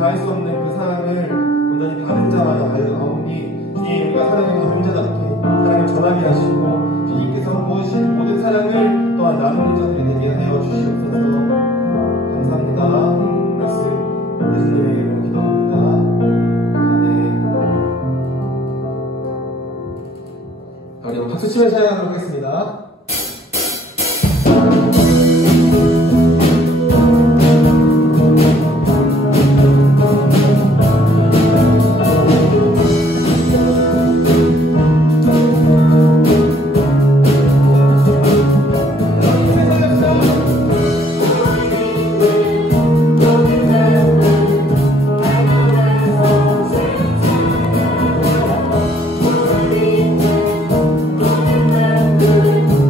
다할 수 없는 그 사랑을 온전히 받은 자마다 알아오니 주님 우리가 사랑의 감자답게 사랑을 전하게 하시고 주님께서 무엇인 모든 사랑을 또한 나누는 자들이 되게 하여 주시옵소서. 감사합니다. 말씀 예수님의 이름으로 기도합니다. 아멘. 우리 박수 치며 시작하도록 하겠습니다. Thank you.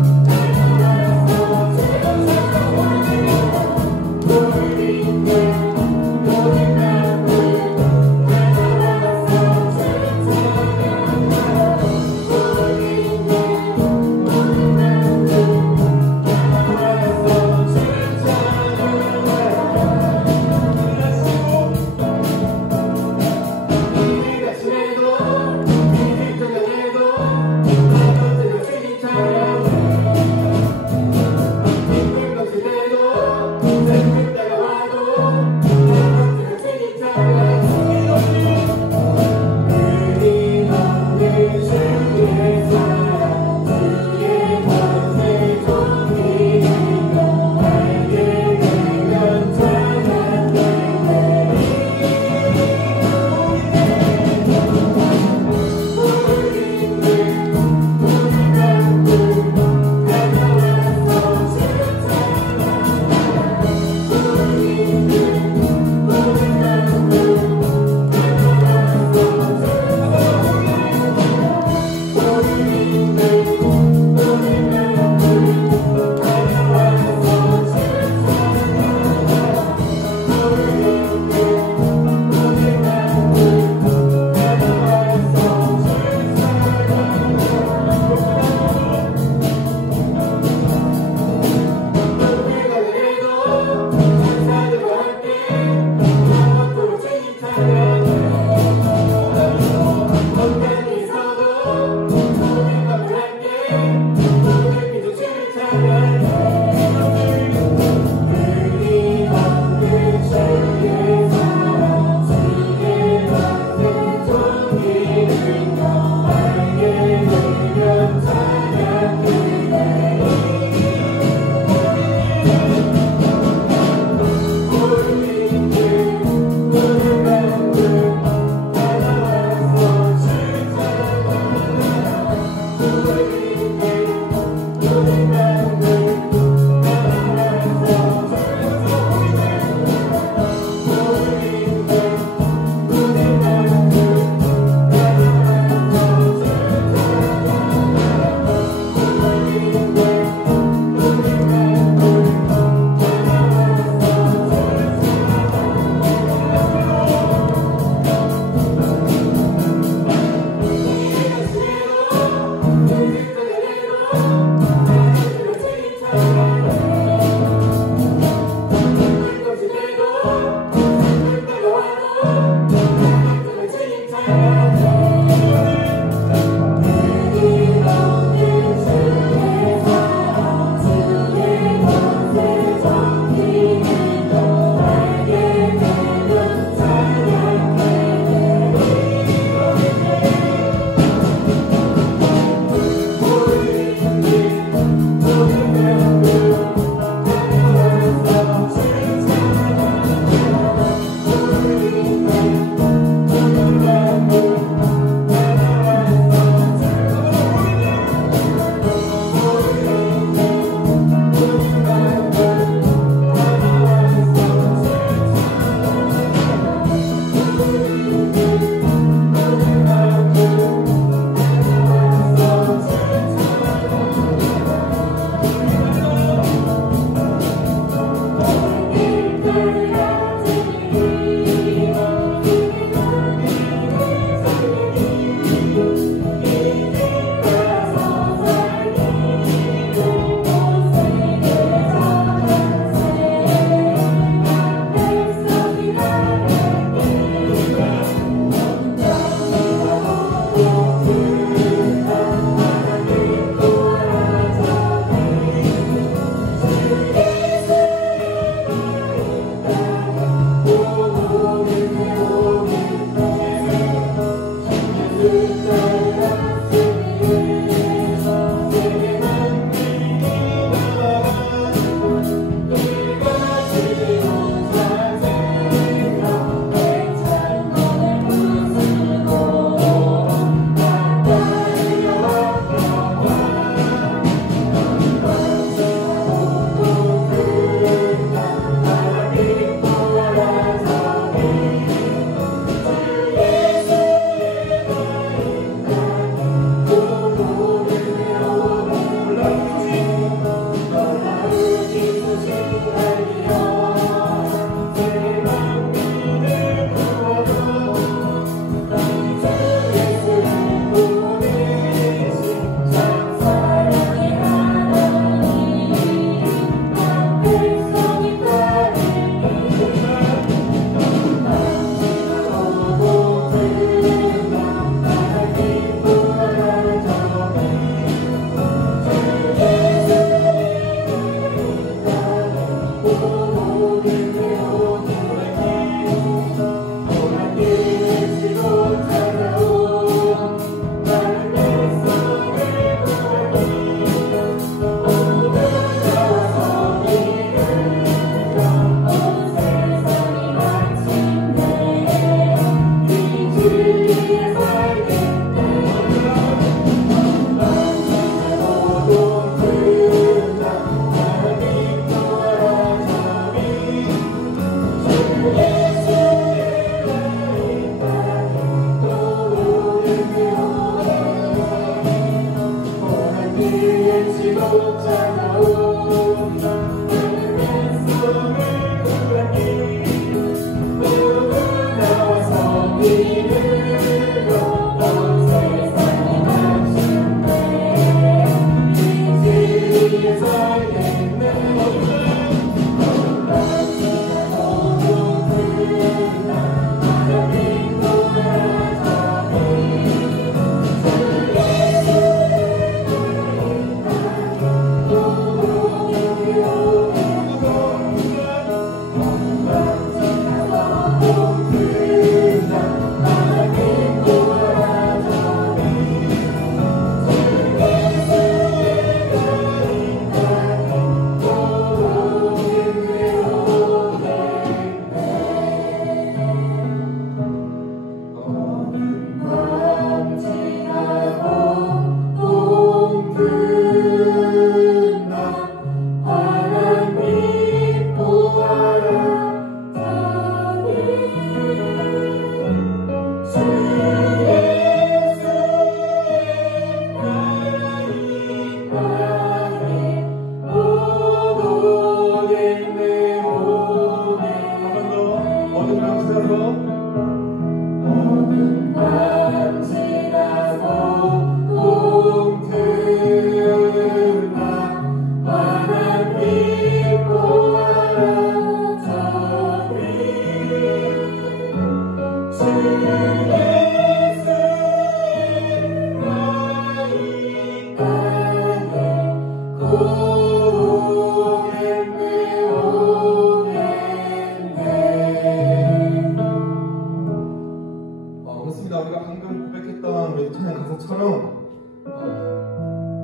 그렇습니다. 우리가 방금 고백했던 우리 찬양 가사처럼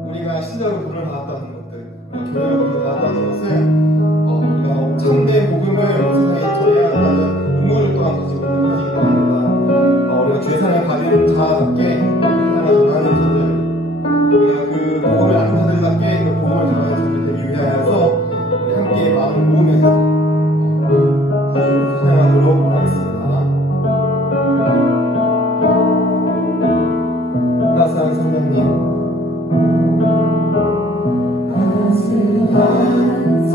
우리가 신자로 부름받았다는 것들, 교회로 부름받았다는 것을 우리가 참된 복음을 세상에 전해야 한다는 의무를 또한 가지고 있는 것이기도 합니다. 우리가 주의 사랑을 받은 자답게 사랑을 전하는 자들, 우리가 그 복음을 아는 자들답게 그 복음을 전하는 자들 되기 위하여서 우리 함께 마음을 모으면서 찬양하도록 하겠습니다. 따스한 성령님, 따스한 성령님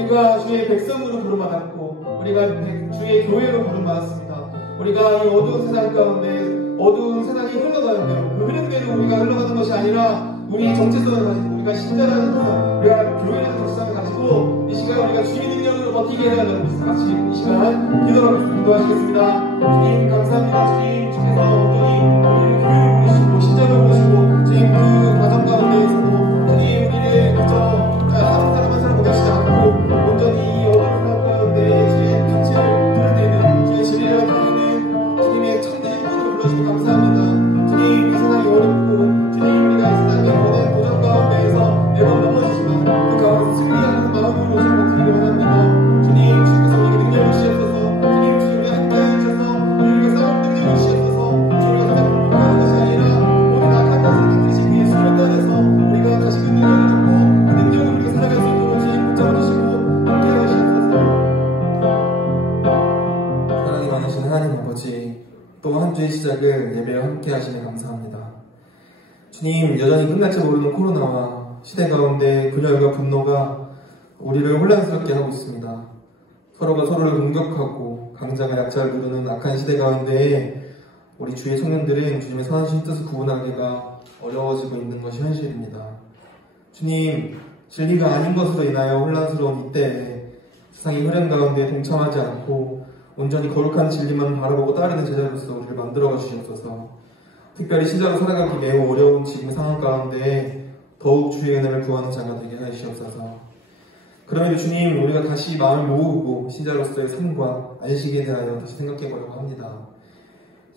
우리가 주의 백성으로 부름받았고 우리가 주의 교회로 부름받았습니다. 우리가 이 어두운 세상 가운데 어두운 세상이 흘러가는 대로 그 흐름 대로 우리가 흘러가는 것이 아니라 우리 정체성을 가지고 우리가 신자라는 우리가 교회라는 정체성을 가지고 이 시간 우리가 주의 능력으로 버티게 해야 하는 같이 이 시간 기도하시겠습니다. 주님 감사합니다. 주님 주께서 온전히 우리를 교회를 부르시고 신자를 부르시고 주님 그 과정 가운데에서도 주님 우리를 그저 한 사람 한 사람 보내시지 않고 온전히 이 어두운 세상 가운데 주의 빛을 드러내는 주의 진리를 드러내는 주님의 참된 인물을 불러주시고 감사합니다. 주님 이 세상이 어렵고 주님 우리가 이 세상에 보낸 도전 가운데에서 매번 넘어지지만 그 가운데서 승리하는 마음으로 오신 것 드리기 원합니다. 주님 주께서 우리에게 능력을 주시옵소서. 주님 주님이 함께해 주셔서 우리에게 싸울 능력을 주시옵소서. 우리가 세상을 공격하는 것이 아니라 모든 악한 것을 대신 예수를 따라서 우리가 다시 그 능력을 듣고 그 능력을 우리가 살아갈 수 있도록 주님 붙잡아 주시고 함께해 주시옵소서. 사랑이 많으신 하나님 아버지, 또 한 주의 시작을 예배와 함께 하시니 감사합니다. 주님, 여전히 끝날 줄 모르는 코로나와 시대 가운데 분열과 분노가 우리를 혼란스럽게 하고 있습니다. 서로가 서로를 공격하고 강자가 약자를 누르는 악한 시대 가운데 우리 주의 청년들은 주님의 선하신 뜻을 구분하기가 어려워지고 있는 것이 현실입니다. 주님, 진리가 아닌 것으로 인하여 혼란스러운 이때에 세상의 흐름 가운데 동참하지 않고 온전히 거룩한 진리만 바라보고 따르는 제자로서 우리를 만들어가 주시옵소서. 특별히 신자로 살아가기 매우 어려운 지금 상황 가운데 더욱 주의 은혜를 구하는 자가 되게 하시옵소서. 그러면 주님, 우리가 다시 마음을 모으고 신자로서의 삶과 안식에 대하여 다시 생각해 보려고 합니다.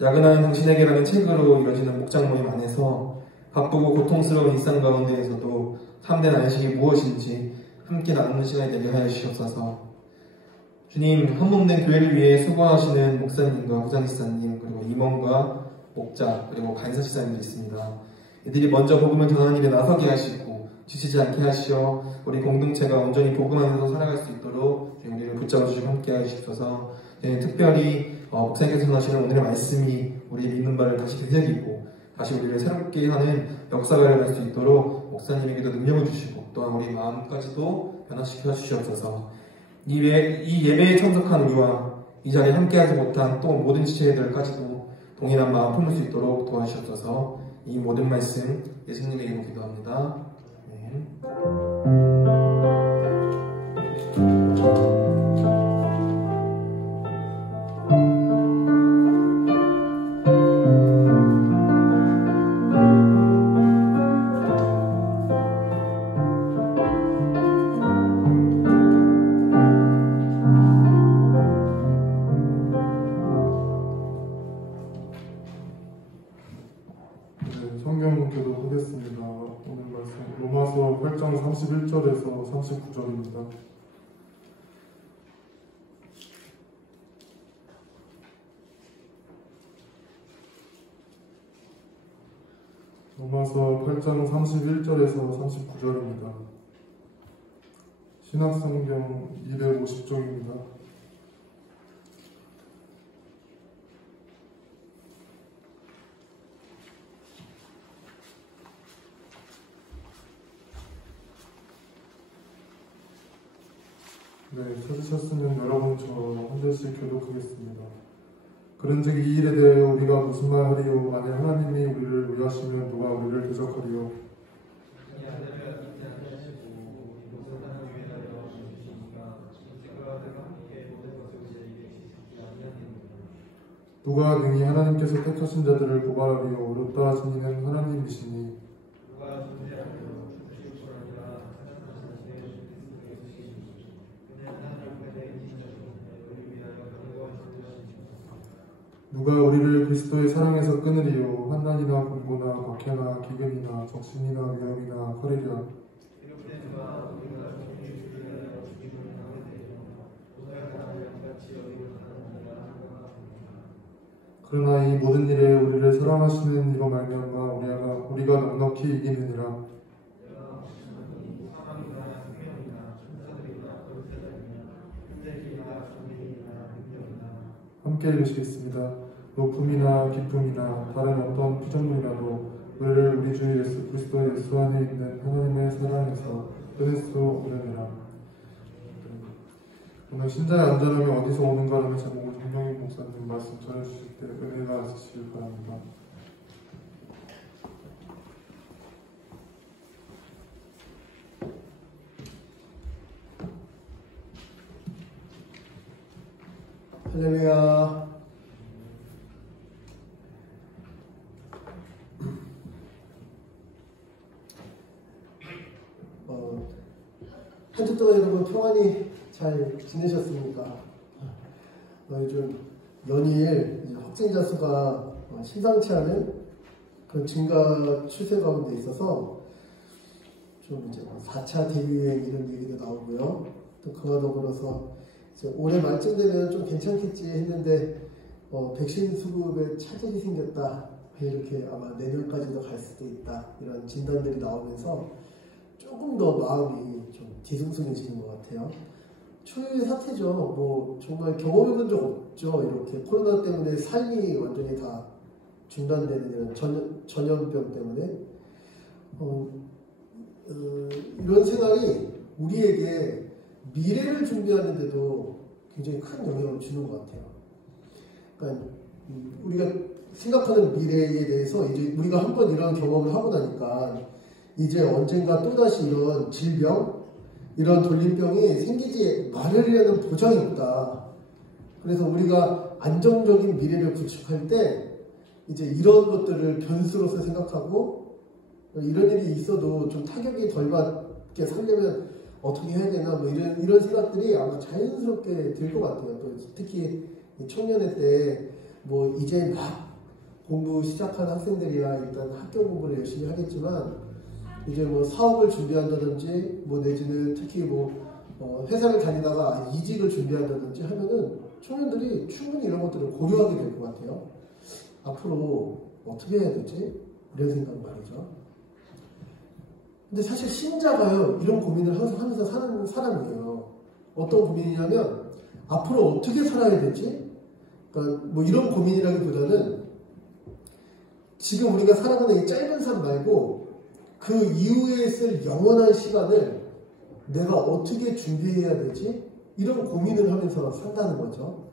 야근하는 당신에게라는 책으로 이루어지는 목장 모임 안에서 바쁘고 고통스러운 일상 가운데에서도 참된 안식이 무엇인지 함께 나누는 시간이 되게 하여 주시옵소서. 주님, 한몸된 교회를 위해 수고하시는 목사님과 후장지사님, 그리고 임원과 목자, 그리고 간사지사님도 있습니다. 이들이 먼저 복음을 전하는 일에 나서게 하시고 지치지 않게 하시어 우리 공동체가 온전히 복음 안에서 살아갈 수 있도록 우리를 붙잡아 주시고 함께 하시옵소서. 특별히 목사님께서 전하시는 오늘의 말씀이 우리의 믿는 바를 다시 되새기고 다시 우리를 새롭게 하는 역사가 일어날 수 있도록 목사님에게도 능력을 주시고 또한 우리 마음까지도 변화시켜 주시옵소서. 이 예배에 참석한 우리와 이 자리에 함께하지 못한 또 모든 지체들까지도 동일한 마음 품을 수 있도록 도와주시옵소서. 이 모든 말씀 예수님의 이름으로 기도합니다. 아멘. 성경 교독하겠습니다. 오늘 말씀 로마서 8장 31절에서 39절입니다. 로마서 8장 31절에서 39절입니다. 신학성경 250쪽입니다. 네, 찾으셨으면 여러분 저 한 절씩 교독하겠습니다. 그런즉 이 일에 대하여 우리가 무슨 말 하리요? 만일 하나님이 우리를 위하시면 누가 우리를 대적하리요? 누가 능히 하나님께서 택하신 자들을 고발하리요? 어렵다 하신 이는 하나님이시니 누가 우리를 그리스도의 사랑에서 끊으리요? 환난이나 공고나 박해나 기근이나 적신이나 위험이나 칼이라. 그러나 이 모든 일에 우리를 사랑하시는 이로 말미암아 우리가 넉넉히 이기느니라. 함께 읽으시겠습니다. 높음이나 기쁨이나 다른 어떤 피조물이라도 우리를 우리 주 예수 그리스도 예수 안에 있는 하나님의 사랑에서 끊을 수 없느니라. 오늘 신자의 안전함이 어디서 오는가라는 제목으로 정명희 목사님 말씀 전해주실 때 은혜가 있으시길 바랍니다. 할렐루야. 한 주 동안 여러분 평안히 잘 지내셨습니까? 요즘 연일 확진자 수가 심상치 않은 그런 증가 추세 가운데 있어서 좀 이제 4차 대유행 이런 얘기도 나오고요. 또 그와 더불어서 이제 올해 말쯤 되면 좀 괜찮겠지 했는데 백신 수급에 차질이 생겼다. 이렇게 아마 내년까지도 갈 수도 있다. 이런 진단들이 나오면서 조금 더 마음이 좀 뒤숭숭해지는 것 같아요. 초유의 사태죠. 뭐 정말 경험해본 적 없죠. 이렇게 코로나 때문에 삶이 완전히 다 중단되는 이런 전염병 때문에 이런 생활이 우리에게 미래를 준비하는데도 굉장히 큰 영향을 주는 것 같아요. 그러니까 우리가 생각하는 미래에 대해서 이제 우리가 한번 이런 경험을 하고 나니까 이제 언젠가 또다시 이런 질병, 이런 돌림병이 생기지 말으려는 보장이 없다. 그래서 우리가 안정적인 미래를 구축할 때 이제 이런 것들을 변수로서 생각하고 이런 일이 있어도 좀 타격이 덜 받게 살려면 어떻게 해야 되나 뭐 이런 생각들이 아마 자연스럽게 들 것 같아요. 또 특히 청년회 때 뭐 이제 막 공부 시작한 학생들이야 일단 학교 공부를 열심히 하겠지만 이제 뭐 사업을 준비한다든지 뭐 내지는 특히 뭐 회사를 다니다가 이직을 준비한다든지 하면은 청년들이 충분히 이런 것들을 고려하게 될 것 같아요. 앞으로 어떻게 해야 되지? 이런 생각 말이죠. 근데 사실 신자가요 이런 고민을 항상 하면서 사는 사람이에요. 어떤 고민이냐면 앞으로 어떻게 살아야 되지? 그러니까 뭐 이런 고민이라기보다는 지금 우리가 살아가는 이 짧은 삶 말고 그 이후에 쓸 영원한 시간을 내가 어떻게 준비해야 되지? 이런 고민을 하면서 산다는 거죠.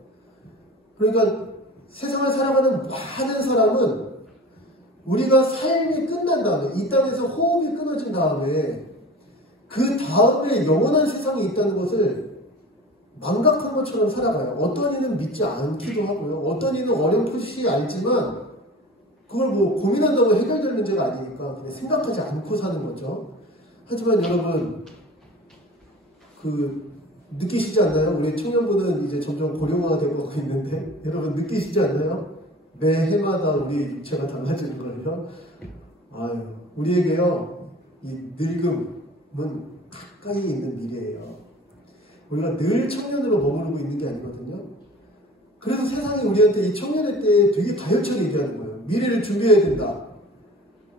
그러니까 세상을 살아가는 많은 사람은 우리가 삶이 끝난 다음에 이 땅에서 호흡이 끊어진 다음에 그 다음에 영원한 세상이 있다는 것을 망각한 것처럼 살아가요. 어떤 이는 믿지 않기도 하고요. 어떤 이는 어렴풋이 알지만 그걸 뭐 고민한다고 해결될 문제가 아니니까 그냥 생각하지 않고 사는 거죠. 하지만 여러분 느끼시지 않나요? 우리 청년부는 이제 점점 고령화가 되고 있는데 여러분 느끼시지 않나요? 매 해마다 우리 육체가 달라지는 거예요. 아유, 우리에게요 이 늙음은 가까이 있는 미래예요. 우리가 늘 청년으로 머무르고 있는 게 아니거든요. 그래서 세상이 우리한테 이 청년의 때에 되게 다혈차게 얘기하는 거예요. 미래를 준비해야 된다.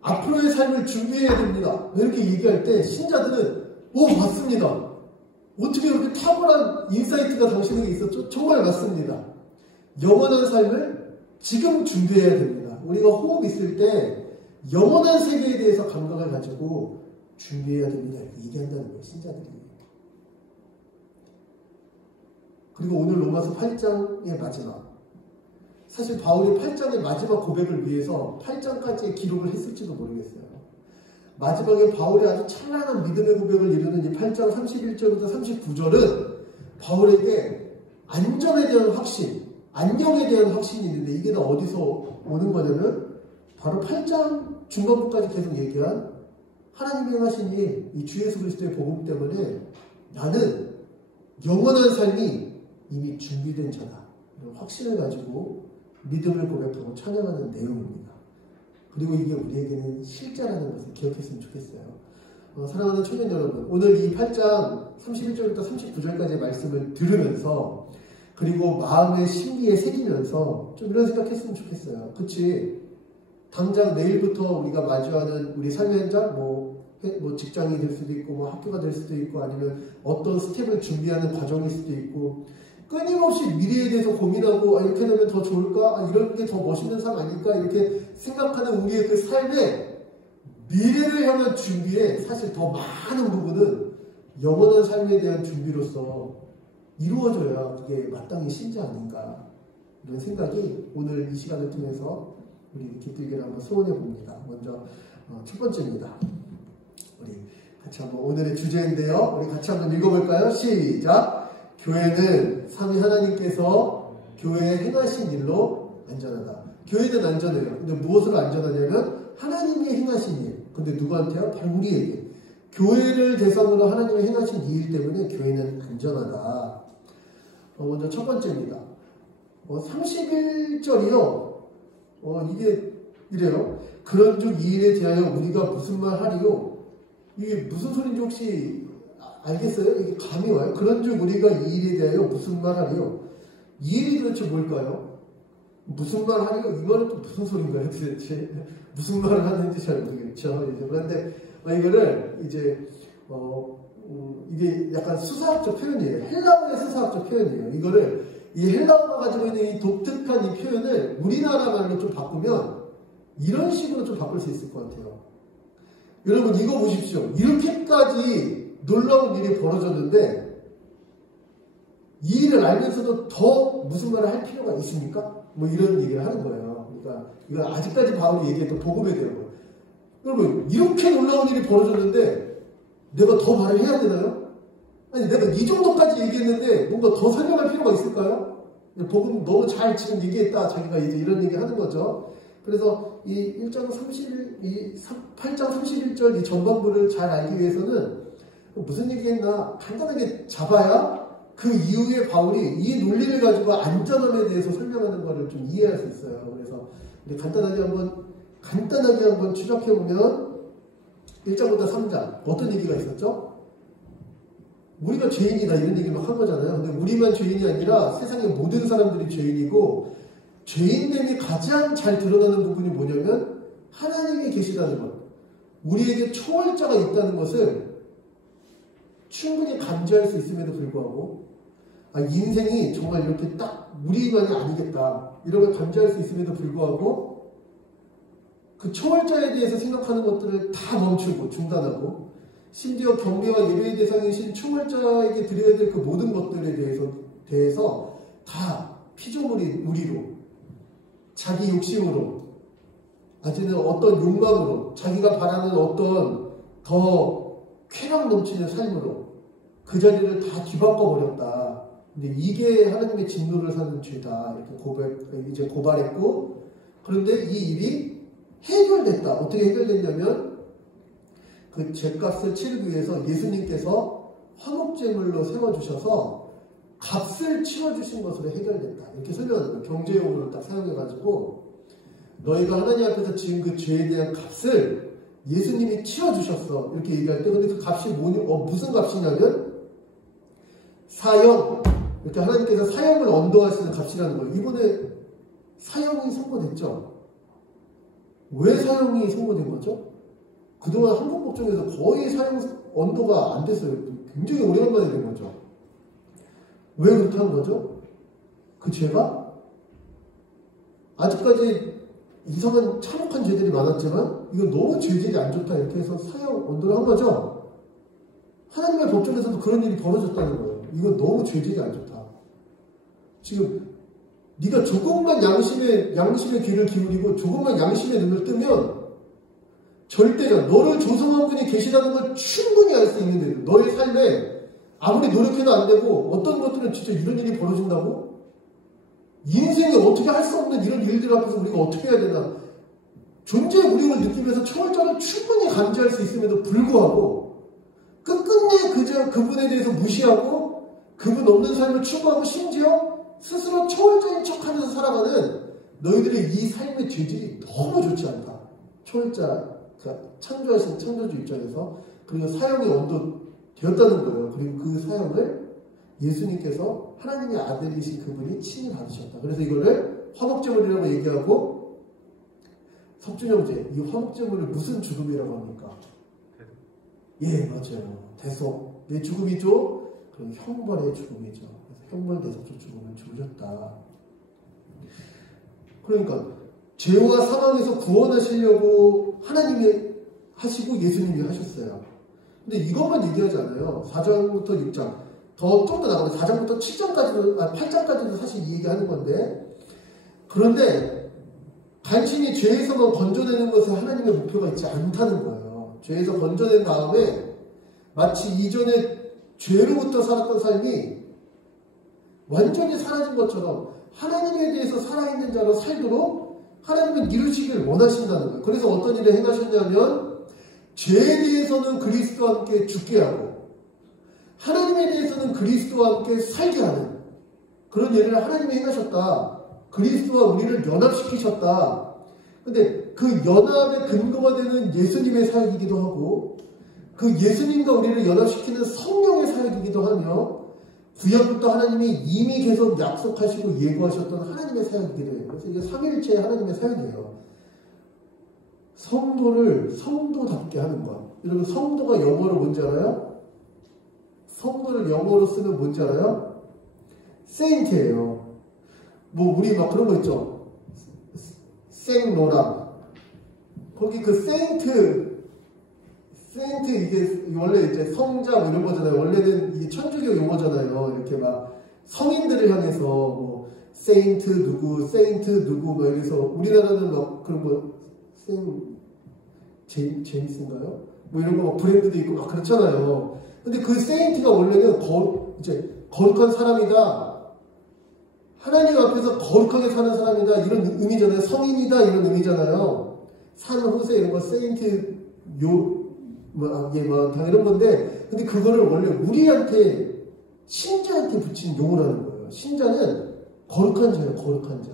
앞으로의 삶을 준비해야 됩니다. 이렇게 얘기할 때 신자들은 맞습니다. 어떻게 그렇게 탁월한 인사이트가 당신에게 있었죠? 정말 맞습니다. 영원한 삶을 지금 준비해야 됩니다. 우리가 호흡 있을 때 영원한 세계에 대해서 감각을 가지고 준비해야 됩니다. 이렇게 얘기한다는 거예요. 신자들이. 그리고 오늘 로마서 8장의 마지막. 사실 바울이 8장의 마지막 고백을 위해서 8장까지 기록을 했을지도 모르겠어요. 마지막에 바울의 아주 찬란한 믿음의 고백을 이루는 이 8장 31절부터 39절은 바울에게 안전에 대한 확신, 안녕에 대한 확신이 있는데 이게 다 어디서 오는 거냐면 바로 8장 중반부까지 계속 얘기한 하나님이 행하시니 이 주 예수 그리스도의 복음 때문에 나는 영원한 삶이 이미 준비된 자다. 이런 확신을 가지고 믿음을 고백하고 찬양하는 내용입니다. 그리고 이게 우리에게는 실제라는 것을 기억했으면 좋겠어요. 사랑하는 청년 여러분, 오늘 이 8장 31절부터 39절까지의 말씀을 들으면서 그리고 마음의 심기에 새기면서 좀 이런 생각했으면 좋겠어요. 그치? 당장 내일부터 우리가 마주하는 우리 삶의 현장, 뭐 직장이 될 수도 있고, 뭐 학교가 될 수도 있고, 아니면 어떤 스텝을 준비하는 과정일 수도 있고, 끊임없이 미래에 대해서 고민하고 이렇게 되면 더 좋을까? 이런 게 더 멋있는 삶 아닐까? 이렇게 생각하는 우리의 그 삶의 미래를 향한 준비에 사실 더 많은 부분은 영원한 삶에 대한 준비로서 이루어져야 그게 마땅히 신자 아닌가 이런 생각이 오늘 이 시간을 통해서 우리 깃들기를 한번 소원해 봅니다. 먼저 첫 번째입니다. 우리 같이 한번 오늘의 주제인데요. 우리 같이 한번 읽어볼까요? 시작! 교회는 삼위 하나님께서 교회에 행하신 일로 안전하다. 교회는 안전해요. 근데 무엇으로 안전하냐면 하나님이 행하신 일. 근데 누구한테요? 바로 우리에게. 교회를 대상으로 하나님이 행하신 이 일 때문에 교회는 안전하다. 먼저 첫 번째입니다. 31절이요. 이게 이래요. 그런즉 이 일에 대하여 우리가 무슨 말 하리요? 이게 무슨 소리인지 혹시 알겠어요? 이게 감이 와요? 그런즉 우리가 이 일에 대하여 무슨 말 하리요? 이 일이 도대체 뭘까요? 무슨 말 하리요? 이 말은 또 무슨 소린가요? 도대체 무슨 말을 하는지 잘 모르겠죠. 그런데 이거를 이제 이게 약간 수사학적 표현이에요. 헬라어의 수사학적 표현이에요. 이거를 이 헬라어가 가지고 있는 이 독특한 이 표현을 우리나라 말로 좀 바꾸면 이런 식으로 좀 바꿀 수 있을 것 같아요. 여러분 이거 보십시오. 이렇게까지 놀라운 일이 벌어졌는데 이 일을 알면서도 더 무슨 말을 할 필요가 있습니까? 뭐 이런 얘기를 하는 거예요. 그러니까 이거 아직까지 바울이 얘기했던 복음에 대한 거예요. 여러분 이렇게 놀라운 일이 벌어졌는데 내가 더 말을 해야 되나요? 아니 내가 이 정도까지 얘기했는데 뭔가 더 설명할 필요가 있을까요? 복음 너무 잘 지금 얘기했다. 자기가 이제 이런 얘기 하는 거죠. 그래서 이 8장 31절 이 전반부를 잘 알기 위해서는 무슨 얘기했나 간단하게 잡아야 그 이후에 바울이 이 논리를 가지고 안전함에 대해서 설명하는 것을 좀 이해할 수 있어요. 그래서 우리 간단하게 한번 추적해보면 1장부터 3장 어떤 얘기가 있었죠? 우리가 죄인이다 이런 얘기를 한 거잖아요. 근데 우리만 죄인이 아니라 세상의 모든 사람들이 죄인이고 죄인됨이 가장 잘 드러나는 부분이 뭐냐면 하나님이 계시다는 것. 우리에게 초월자가 있다는 것을 충분히 감지할 수 있음에도 불구하고 인생이 정말 이렇게 딱 우리만이 아니겠다 이런 걸 감지할 수 있음에도 불구하고 그 초월자에 대해서 생각하는 것들을 다 멈추고 중단하고 심지어 경배와 예배의 대상이신 초월자에게 드려야 될 그 모든 것들에 대해서 다 피조물이로 자기 욕심으로 아직은 어떤 욕망으로 자기가 바라는 어떤 더 쾌락 넘치는 삶으로 그 자리를 다 뒤바꿔 버렸다. 근데 이게 하나님의 진노를 사는 죄다 이렇게 고발했고 그런데 이 일이 해결됐다. 어떻게 해결됐냐면 그 죄값을 치르기 위해서 예수님께서 화목제물로 세워주셔서 값을 치워주신 것으로 해결됐다. 이렇게 설명하는 거예요. 경제용어로 딱 사용해가지고 너희가 하나님 앞에서 지은 그 죄에 대한 값을 예수님이 치워주셨어. 이렇게 얘기할 때 근데 그 값이 무슨 값이냐면 사형. 이렇게 하나님께서 사형을 언도하시는 값이라는 거예요. 이번에 사형이 선고됐죠. 왜 사형이 선고된 거죠? 그동안 한국 법정에서 거의 사형 언도가 안 됐어요. 굉장히 오래간만에 된 거죠. 왜 그렇게 한 거죠? 그 죄가 아직까지 이상한 참혹한 죄들이 많았지만 이건 너무 죄질이 안 좋다 이렇게 해서 사형 언도를 한 거죠. 하나님의 법정에서도 그런 일이 벌어졌다는 거예요. 이건 너무 죄질이 안 좋다. 지금 네가 조금만 양심의 귀를 기울이고 조금만 양심의 눈을 뜨면 절대가 너를 조성한 분이 계시다는 걸 충분히 알 수 있는데 너의 삶에 아무리 노력해도 안 되고 어떤 것들은 진짜 이런 일이 벌어진다고? 인생에 어떻게 할 수 없는 이런 일들 앞에서 우리가 어떻게 해야 되나? 존재의 우리를 느끼면서 초월자를 충분히 감지할 수 있음에도 불구하고 끝끝내 그분에 대해서 무시하고 그분 없는 삶을 추구하고 심지어 스스로 초월자인 척하면서 살아가는 너희들의 이 삶의 죄질이 너무 좋지 않다. 초월자, 창조하신 창조주 입장에서 그리고 사형이 언도되었다는 거예요. 그리고 그 사형을 예수님께서 하나님의 아들이신 그분이 친히 받으셨다. 그래서 이거를 화목제물이라고 얘기하고 석준형제, 이 화목제물을 무슨 죽음이라고 합니까? 예, 맞아요. 대속. 내 죽음이죠? 그럼 형벌의 죽음이죠. 그래서 형벌 대속적 죽음을 주셨다. 그러니까 죄와 사망에서 구원하시려고 하나님이 하시고 예수님이 하셨어요. 근데 이것만 얘기하지 않아요. 4장부터 6장. 좀 더 나가면 4장부터 7장까지도, 8장까지도 사실 이 얘기하는 건데, 그런데 단순히 죄에서만 건져내는 것에 하나님의 목표가 있지 않다는 거예요. 죄에서 건져낸 다음에 마치 이전에 죄로부터 살았던 삶이 완전히 사라진 것처럼 하나님에 대해서 살아있는 자로 살도록 하나님은 이루시길 원하신다는 거예요. 그래서 어떤 일을 행하셨냐면 죄에 대해서는 그리스도와 함께 죽게 하고 하나님에 대해서는 그리스도와 함께 살게 하는 그런 일을 하나님이 행하셨다. 그리스도와 우리를 연합시키셨다. 근데 그 연합의 근거가 되는 예수님의 사역이기도 하고 그 예수님과 우리를 연합시키는 성령의 사역이기도 하며 구약부터 하나님이 이미 계속 약속하시고 예고하셨던 하나님의 사역이기도 해요. 그래서 이게 삼위일체의 하나님의 사역이에요. 성도를 성도답게 하는 것. 여러분 성도가 영어로 뭔지 알아요? 성도를 영어로 쓰면 뭔지 알아요? 세인트예요. 뭐 우리 막 그런 거 있죠. 생노라. 거기 그 세인트 이게 원래 이제 성자 뭐 이런 거잖아요. 원래는 이게 천주교 용어잖아요. 이렇게 막 성인들을 향해서 뭐 세인트 누구 막 이래서 우리나라는 막 그런 거 제임스인가요? 뭐 이런 거 막 브랜드도 있고 막 그렇잖아요. 근데 그 세인트가 원래는 이제 거룩한 사람이다. 하나님 앞에서 거룩하게 사는 사람이다. 이런 의미잖아요. 성인이다. 이런 의미잖아요. 산 호세 이런 거 세인트 다 이런 건데, 근데 그거를 원래 우리한테, 신자한테 붙인 용어라는 거예요. 신자는 거룩한 자예요, 거룩한 자.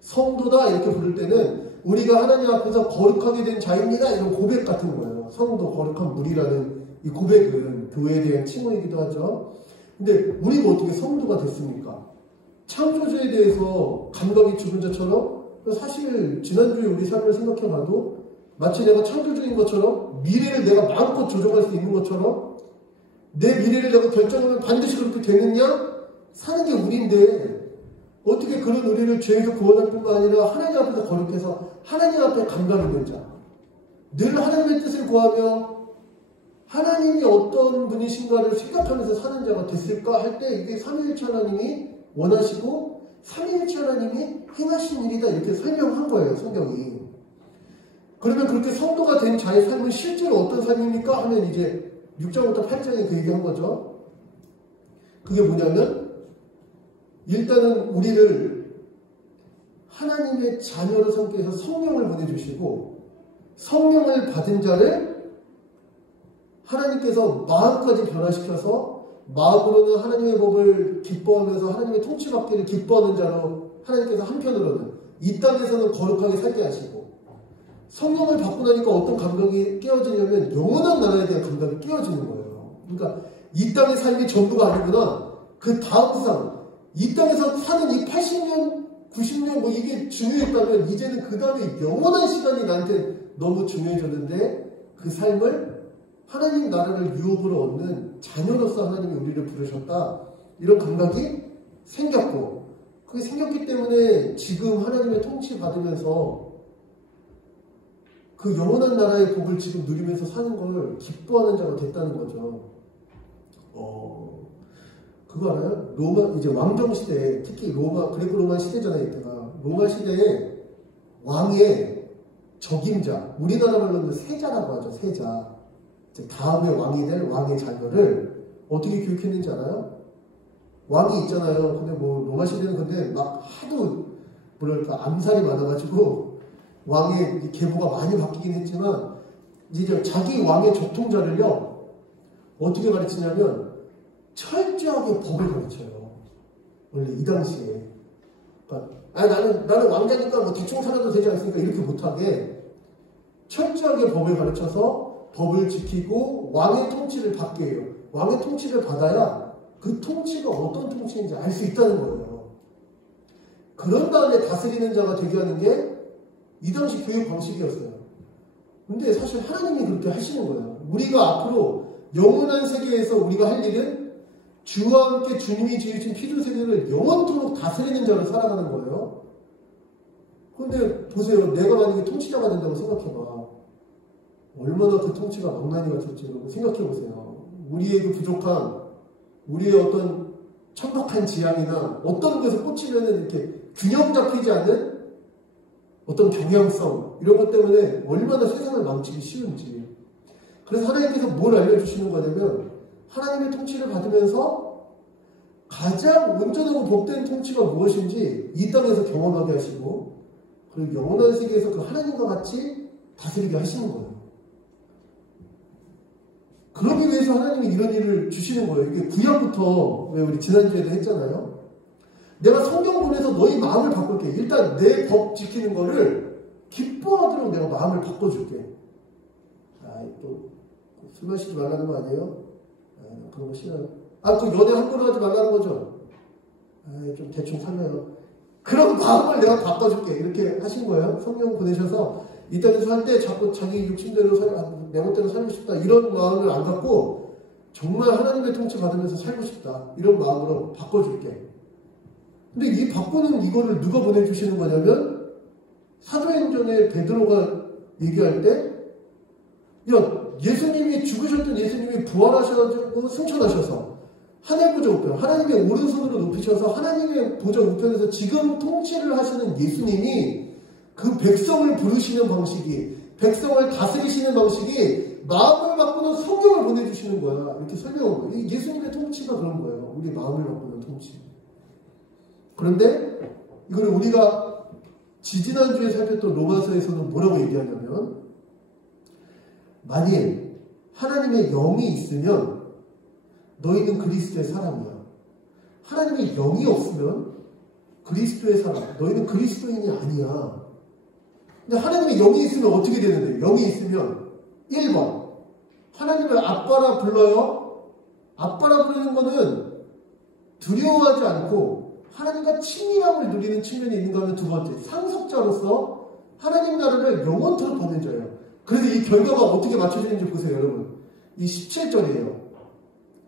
성도다, 이렇게 부를 때는 우리가 하나님 앞에서 거룩하게 된 자입니다, 이런 고백 같은 거예요. 성도, 거룩한 무리라는 이 고백은 교회에 대한 칭호이기도 하죠. 근데 우리가 어떻게 성도가 됐습니까? 창조주에 대해서 감각이 죽은 자처럼, 사실 지난주에 우리 삶을 생각해봐도 마치 내가 창조주인 것처럼 미래를 내가 마음껏 조종할 수 있는 것처럼 내 미래를 내가 결정하면 반드시 그렇게 되느냐? 사는 게 우리인데 어떻게 그런 우리를 죄에서 구원할 뿐만 아니라 하나님 앞에서 거룩해서 하나님 앞에 감각 있는 자, 늘 하나님의 뜻을 구하며 하나님이 어떤 분이신가를 생각하면서 사는 자가 됐을까 할 때 이게 삼위일체 하나님이 원하시고 삼위일체 하나님이 행하신 일이다 이렇게 설명한 거예요, 성경이. 그러면 그렇게 성도가 된 자의 삶은 실제로 어떤 삶입니까? 하면 이제 6장부터 8장에 그 얘기한 거죠. 그게 뭐냐면 일단은 우리를 하나님의 자녀로 삼기 위해서 성령을 보내주시고 성령을 받은 자를 하나님께서 마음까지 변화시켜서 마음으로는 하나님의 법을 기뻐하면서 하나님의 통치받기를 기뻐하는 자로 하나님께서 한편으로는 이 땅에서는 거룩하게 살게 하시고 성령을 받고 나니까 어떤 감각이 깨어지냐면 영원한 나라에 대한 감각이 깨어지는 거예요. 그러니까 이 땅의 삶이 전부가 아니구나. 그 다음 삶, 이 땅에서 사는 이 80년, 90년 뭐 이게 중요했다면 이제는 그 다음에 영원한 시간이 나한테 너무 중요해졌는데 그 삶을 하나님 나라를 유업으로 얻는 자녀로서 하나님이 우리를 부르셨다. 이런 감각이 생겼고 그게 생겼기 때문에 지금 하나님의 통치 받으면서 그 영원한 나라의 복을 지금 누리면서 사는 걸 기뻐하는 자가 됐다는 거죠. 그거 알아요? 로마, 이제 왕정 시대에, 특히 그레코 로마 시대잖아요, 이때가. 로마 시대에 왕의 적임자, 우리나라 말로는 세자라고 하죠, 세자. 이제 다음에 왕이 될 왕의 자녀를 어떻게 교육했는지 알아요? 왕이 있잖아요. 근데 뭐, 로마 시대는 근데 막 하도, 뭐랄까, 암살이 많아가지고, 왕의 계보가 많이 바뀌긴 했지만 이제 자기 왕의 적통자를요 어떻게 가르치냐면 철저하게 법을 가르쳐요. 원래 이 당시에 그러니까 나는 왕자니까 뭐 대충 살아도 되지 않습니까? 이렇게 못하게 철저하게 법을 가르쳐서 법을 지키고 왕의 통치를 받게 해요. 왕의 통치를 받아야 그 통치가 어떤 통치인지 알 수 있다는 거예요. 그런 다음에 다스리는 자가 되게 하는 게 이 당시 교육 방식이었어요. 근데 사실 하나님이 그렇게 하시는 거예요. 우리가 앞으로 영원한 세계에서 우리가 할 일은 주와 함께 주님이 지으신 피조 세계를 영원토록 다스리는 자로 살아가는 거예요. 근데 보세요. 내가 만약에 통치자가 된다고 생각해봐. 얼마나 그 통치가 망나니 같을지 여러분 생각해보세요. 우리의 그 부족함, 우리의 어떤 천박한 지향이나 어떤 것에서 꽂히면은 이렇게 균형 잡히지 않는 어떤 경향성 이런 것 때문에 얼마나 세상을 망치기 쉬운지. 그래서 하나님께서 뭘 알려주시는 거냐면 하나님의 통치를 받으면서 가장 온전하고 복된 통치가 무엇인지 이 땅에서 경험하게 하시고 그리고 영원한 세계에서 그 하나님과 같이 다스리게 하시는 거예요. 그러기 위해서 하나님이 이런 일을 주시는 거예요. 이게 구약부터 왜 우리 지난주에도 했잖아요. 내가 성경 보내서 너희 마음을 바꿀게. 일단 내 법 지키는 거를 기뻐하도록 내가 마음을 바꿔줄게. 또 술 마시지 말라는 거 아니에요? 그런 거 싫어요. 또 연애 함부로 하지 말라는 거죠? 좀 대충 살려요. 그런 마음을 내가 바꿔줄게. 이렇게 하신 거예요. 성경 보내셔서 이 땅에서 살 때 자꾸 자기 욕심대로 내 멋대로 살고 싶다. 이런 마음을 안 갖고 정말 하나님의 통치 받으면서 살고 싶다. 이런 마음으로 바꿔줄게. 근데 이 바꾸는 이거를 누가 보내주시는 거냐면 사도행전에 베드로가 얘기할 때 예수님이 죽으셨던 예수님이 부활하셔서 승천하셔서 하늘 보좌 우편, 하나님의 오른손으로 높이셔서 하나님의 보좌 우편에서 지금 통치를 하시는 예수님이 그 백성을 부르시는 방식이, 백성을 다스리시는 방식이 마음을 바꾸는 성경을 보내주시는 거야. 이렇게 설명한 거예요. 예수님의 통치가 그런 거예요. 우리 마음을 바꾸는 통치. 그런데 이거를 우리가 지지난주에 살폈던 로마서에서는 뭐라고 얘기하냐면 만일 하나님의 영이 있으면 너희는 그리스도의 사람이야. 하나님의 영이 없으면 그리스도의 사람, 너희는 그리스도인이 아니야. 근데 하나님의 영이 있으면 어떻게 되는데? 영이 있으면 1번 하나님을 아빠라 불러요. 아빠라 부르는 거는 두려워하지 않고 하나님과 친밀함을 누리는 측면이 있는가 하면 두 번째 상속자로서 하나님 나라를 영원토록 보내줘요. 그래서 이 결과가 어떻게 맞춰지는지 보세요. 여러분 이 17절이에요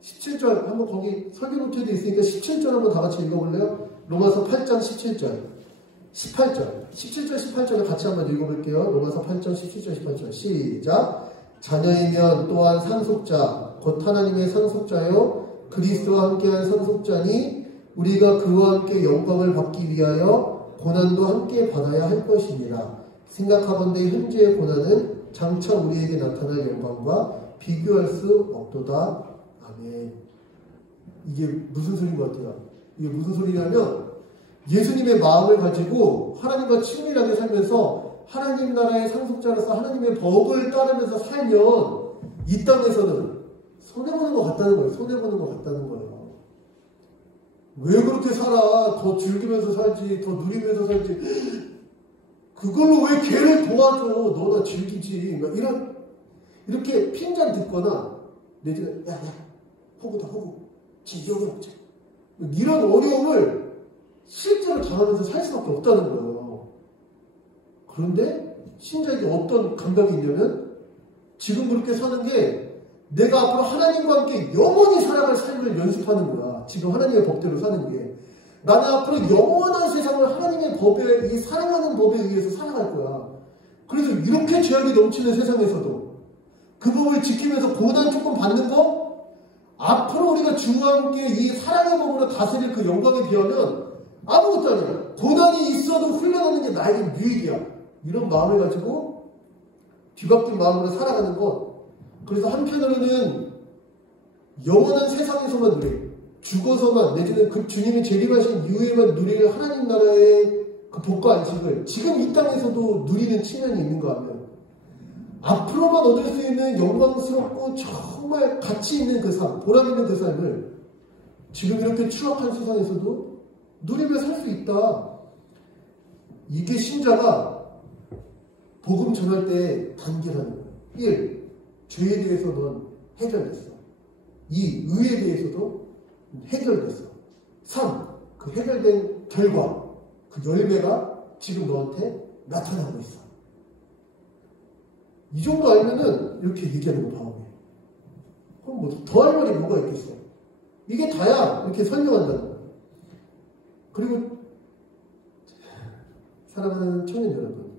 17절 한번 거기 설교 노트에 있으니까 17절 한번 다 같이 읽어볼래요? 로마서 8장 17절 18절 17절 18절을 같이 한번 읽어볼게요. 로마서 8장 17절 18절 시작. 자녀이면 또한 상속자 곧 하나님의 상속자요 그리스도와 함께한 상속자니 우리가 그와 함께 영광을 받기 위하여 고난도 함께 받아야 할 것입니다. 생각하건대 현재의 고난은 장차 우리에게 나타날 영광과 비교할 수 없도다. 아멘. 이게 무슨 소리인 것 같아요? 이게 무슨 소리냐면 예수님의 마음을 가지고 하나님과 친밀하게 살면서 하나님 나라의 상속자로서 하나님의 법을 따르면서 살면 이 땅에서는 손해보는 것 같다는 거예요. 손해보는 것 같다는 거예요. 왜 그렇게 살아? 더 즐기면서 살지, 더 누리면서 살지. 그걸로 왜 걔를 도와줘? 너나 즐기지. 이렇게 핀잔 듣거나 내지는 야 호구다 호구. 지겨워 먹자. 이런 어려움을 실제로 당하면서 살 수밖에 없다는 거예요. 그런데 신자에게 어떤 감각이 있냐면 지금 그렇게 사는 게 내가 앞으로 하나님과 함께 영원히 살아갈 삶을 연습하는 거야. 지금 하나님의 법대로 사는 게. 나는 앞으로 영원한 세상을 하나님의 법에, 이 사랑하는 법에 의해서 살아갈 거야. 그래서 이렇게 죄악이 넘치는 세상에서도 그 법을 지키면서 고난 조금 받는 거, 앞으로 우리가 주와 함께 이 사랑의 법으로 다스릴 그 영광에 비하면 아무것도 아니야. 고난이 있어도 훈련하는 게 나에게 유익이야. 이런 마음을 가지고 뒤바뀐 마음으로 살아가는 것. 그래서 한편으로는 영원한 세상에서만 누리, 죽어서만 내지는 그 주님이 재림하신 이후에만 누릴 하나님 나라의 그 복과 안식을 지금 이 땅에서도 누리는 측면이 있는가 하면 앞으로만 얻을 수 있는 영광스럽고 정말 가치 있는 그 삶, 보람 있는 그 삶을 지금 이렇게 추악한 세상에서도 누리며 살 수 있다. 이게 신자가 복음 전할 때 단계라는 거예요. 1. 죄에 대해서 넌 해결됐어. 2. 의에 대해서도 해결됐어. 3. 그 해결된 결과, 그 열매가 지금 너한테 나타나고 있어. 이 정도 알면은 이렇게 얘기하는 거 방법이. 그럼 뭐 더 할 말이 뭐가 있겠어? 이게 다야. 이렇게 설명한다는 거야. 그리고 사랑하는 청년 여러분,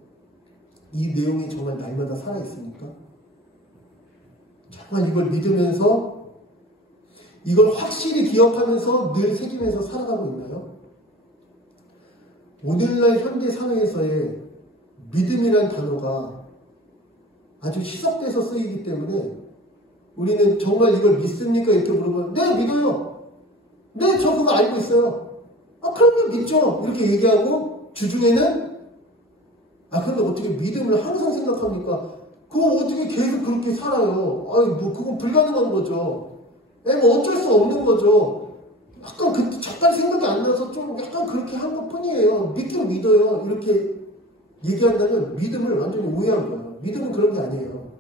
이 내용이 정말 날마다 살아있습니까? 정말 이걸 믿으면서 이걸 확실히 기억하면서 늘 새기면서 살아가고 있나요? 오늘날 현대 사회에서의 믿음이란 단어가 아주 희석돼서 쓰이기 때문에 우리는 정말 이걸 믿습니까? 이렇게 물어보면 네, 믿어요. 네, 저 그거 알고 있어요. 아, 그러면 믿죠. 이렇게 얘기하고 주중에는 근데 어떻게 믿음을 항상 생각합니까? 그거 어떻게 계속 그렇게 살아요? 뭐 그건 불가능한 거죠. 뭐 어쩔 수 없는 거죠. 약간 잠깐 생각이 안 나서 좀 약간 그렇게 한 것 뿐이에요. 믿긴 믿어요. 이렇게 얘기한다면 믿음을 완전히 오해한 거예요. 믿음은 그런 게 아니에요.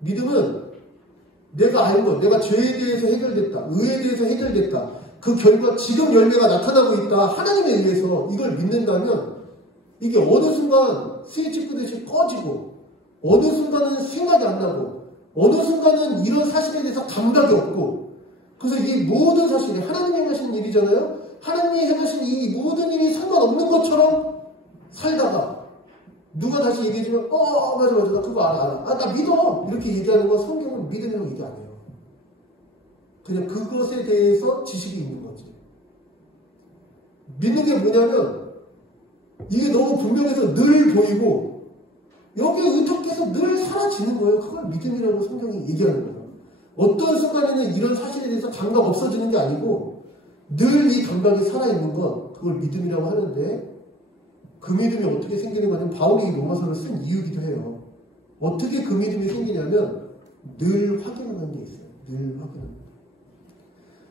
믿음은 내가 알고 내가 죄에 대해서 해결됐다. 의에 대해서 해결됐다. 그 결과 지금 열매가 나타나고 있다. 하나님에 의해서 이걸 믿는다면 이게 어느 순간 스위치 끄듯이 꺼지고 어느 순간은 생각이 안 나고 어느 순간은 이런 사실에 대해서 감각이 없고 그래서 이 모든 사실이 하나님이 행하시는 일이잖아요. 하나님이 행하신 이 모든 일이 상관없는 것처럼 살다가 누가 다시 얘기해주면 맞아 나 그거 알아 나 믿어 이렇게 얘기하는 건 성경은 믿음이라고 얘기 안 해요. 그냥 그것에 대해서 지식이 있는 거지. 믿는 게 뭐냐면 이게 너무 분명해서 늘 보이고 여기에 의탁해서 늘 사라지는 거예요. 그걸 믿음이라고 성경이 얘기하는 거예요. 어떤 순간에는 이런 사실에 대해서 감각 없어지는 게 아니고 늘 이 감각이 살아있는 건 그걸 믿음이라고 하는데 그 믿음이 어떻게 생기는 거냐면 바울이 이 로마서를 쓴 이유기도 해요. 어떻게 그 믿음이 생기냐면 늘 확인하는 게 있어요. 늘 확인하는 게.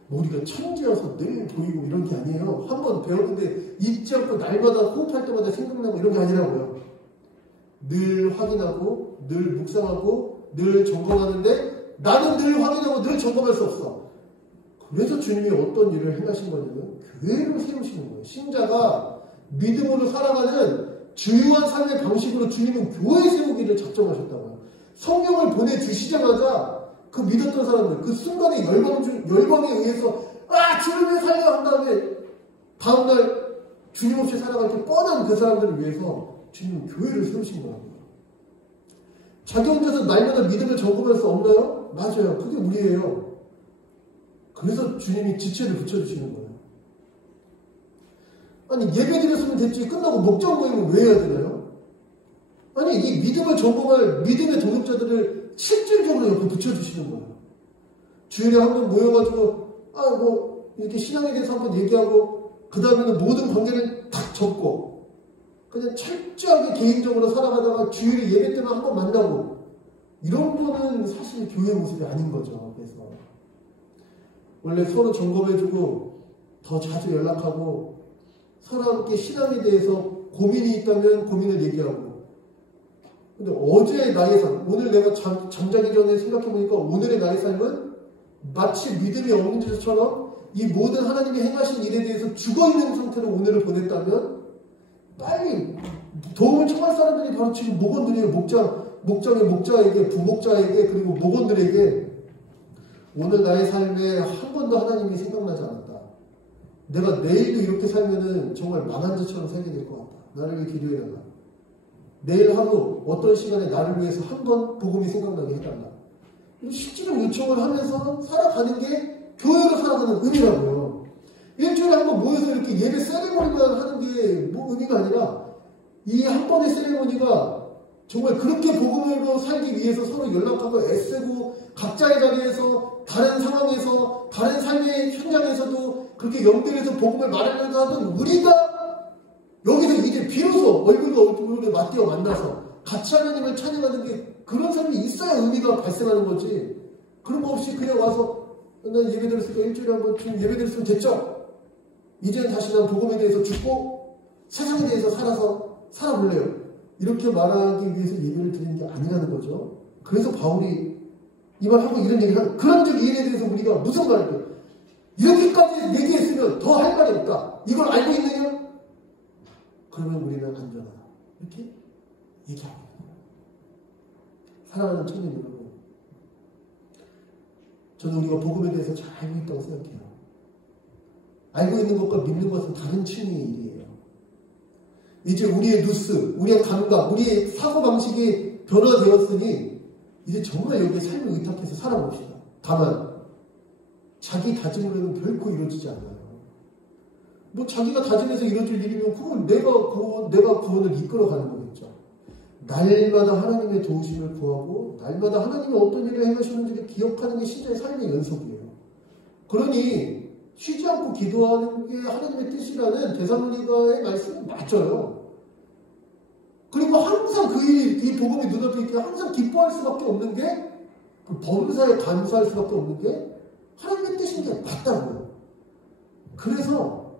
뭐 우리가 천재여서 늘 보이고 이런 게 아니에요. 한번 배웠는데 잊지 않고 날마다 호흡할 때마다 생각나고 이런 게 아니라고요. 늘 확인하고 늘 묵상하고 늘 점검하는데 나는 늘 확인하고 늘 점검할 수 없어. 그래서 주님이 어떤 일을 행하신 거냐면 교회를 세우시는 거예요. 신자가 믿음으로 살아가는 주요한 삶의 방식으로 주님은 교회 세우기를 작정하셨다고요. 성경을 보내주시자마자 그 믿었던 사람들, 그 순간에 열광에 의해서 주님의 살려 한 다음에 다음날 주님 없이 살아갈 때 뻔한 그 사람들을 위해서 주님은 교회를 세우신 거라고요. 자기 혼자서 날마다 믿음을 점검할 수 없나요? 맞아요. 그게 우리예요. 그래서 주님이 지체를 붙여주시는 거예요. 아니 예배 드렸으면 됐지 끝나고 목장 모임을 왜 해야 되나요? 아니 이 믿음을 점검할 믿음의 동역자들을 실질적으로 옆에 붙여주시는 거예요. 주일에 한번 모여가지고 뭐 이렇게 신앙에 대해서 한번 얘기하고 그 다음에는 모든 관계를 딱 접고 그냥 철저하게 개인적으로 살아가다가 주일에 예배 때만 한번 만나고 이런 거는 사실 교회 모습이 아닌 거죠. 그래서 원래 서로 점검해주고 더 자주 연락하고 서로 함께 신앙에 대해서 고민이 있다면 고민을 얘기하고 근데 어제의 나의 삶, 오늘 내가 잠자기 전에 생각해보니까 오늘의 나의 삶은 마치 믿음이 없는 것처럼 이 모든 하나님이 행하신 일에 대해서 죽어있는 상태로 오늘을 보냈다면 빨리 도움을 청할 사람들이 바로 지금 목원들이에요. 목장의 목자에게, 부목자에게, 그리고 목원들에게 오늘 나의 삶에 한 번도 하나님이 생각나지 않았다. 내가 내일도 이렇게 살면은 정말 망한 자처럼 살게 될 것 같다. 나를 위해 기도해달라. 내일 하루 어떤 시간에 나를 위해서 한 번 복음이 생각나게 해달라. 실제로 요청을 하면서 살아가는 게 교회로 살아가는 의미라고요. 일주일에 한 번 모여서 이렇게 예배 세레모니만 하는 게 뭐 의미가 아니라 이 한 번의 세레모니가 정말 그렇게 복음으로 살기 위해서 서로 연락하고 애쓰고 각자의 자리에서 다른 상황에서 다른 삶의 현장에서도 그렇게 연대해서 복음을 말하려고 하던 우리가 여기서 이제 비로소 얼굴과 얼굴을 맞대어 만나서 같이 하나님을 찬양하는 게 그런 삶이 있어야 의미가 발생하는 거지. 그런 거 없이 그냥 와서 난 예배 드렸으니까 일주일에 한 번쯤 예배 드렸으면 됐죠. 이제는 다시 난 복음에 대해서 죽고 세상에 대해서 살아볼래요. 이렇게 말하기 위해서 예배를 드리는 게 아니라는 거죠. 그래서 바울이 이 말하고 이런 얘기를 하는 그런즉 이 일에 대해서 우리가 무슨 말할까요? 이렇게까지 얘기했으면 더 할 말이 없다. 이걸 알고 있느냐? 그러면 우리는 안전하다. 이렇게 얘기하고 사랑하는 청년 여러분, 저는 우리가 복음에 대해서 잘 알고 있다고 생각해요. 알고 있는 것과 믿는 것은 다른 층의 일이에요. 이제 우리의 뉴스, 우리의 감각, 우리의 사고방식이 변화되었으니 이제 정말 여기에 삶을 의탁해서 살아봅시다. 다만 자기 다짐으로는 결코 이루어지지 않아요. 뭐 자기가 다짐해서 이루어질 일이면 그건 내가 구원을 이끌어가는 거겠죠. 날마다 하나님의 도우심을 구하고 날마다 하나님이 어떤 일을 행하시는지를 기억하는 게 신자의 삶의 연속이에요. 그러니 쉬지 않고 기도하는 게 하나님의 뜻이라는 데살로니가의 말씀이 맞아요. 그리고 항상 이 복음이 눈앞에 있게 항상 기뻐할 수밖에 없는 게 그 범사에 감사할 수밖에 없는 게 하나님의 뜻인 게 맞다고요. 그래서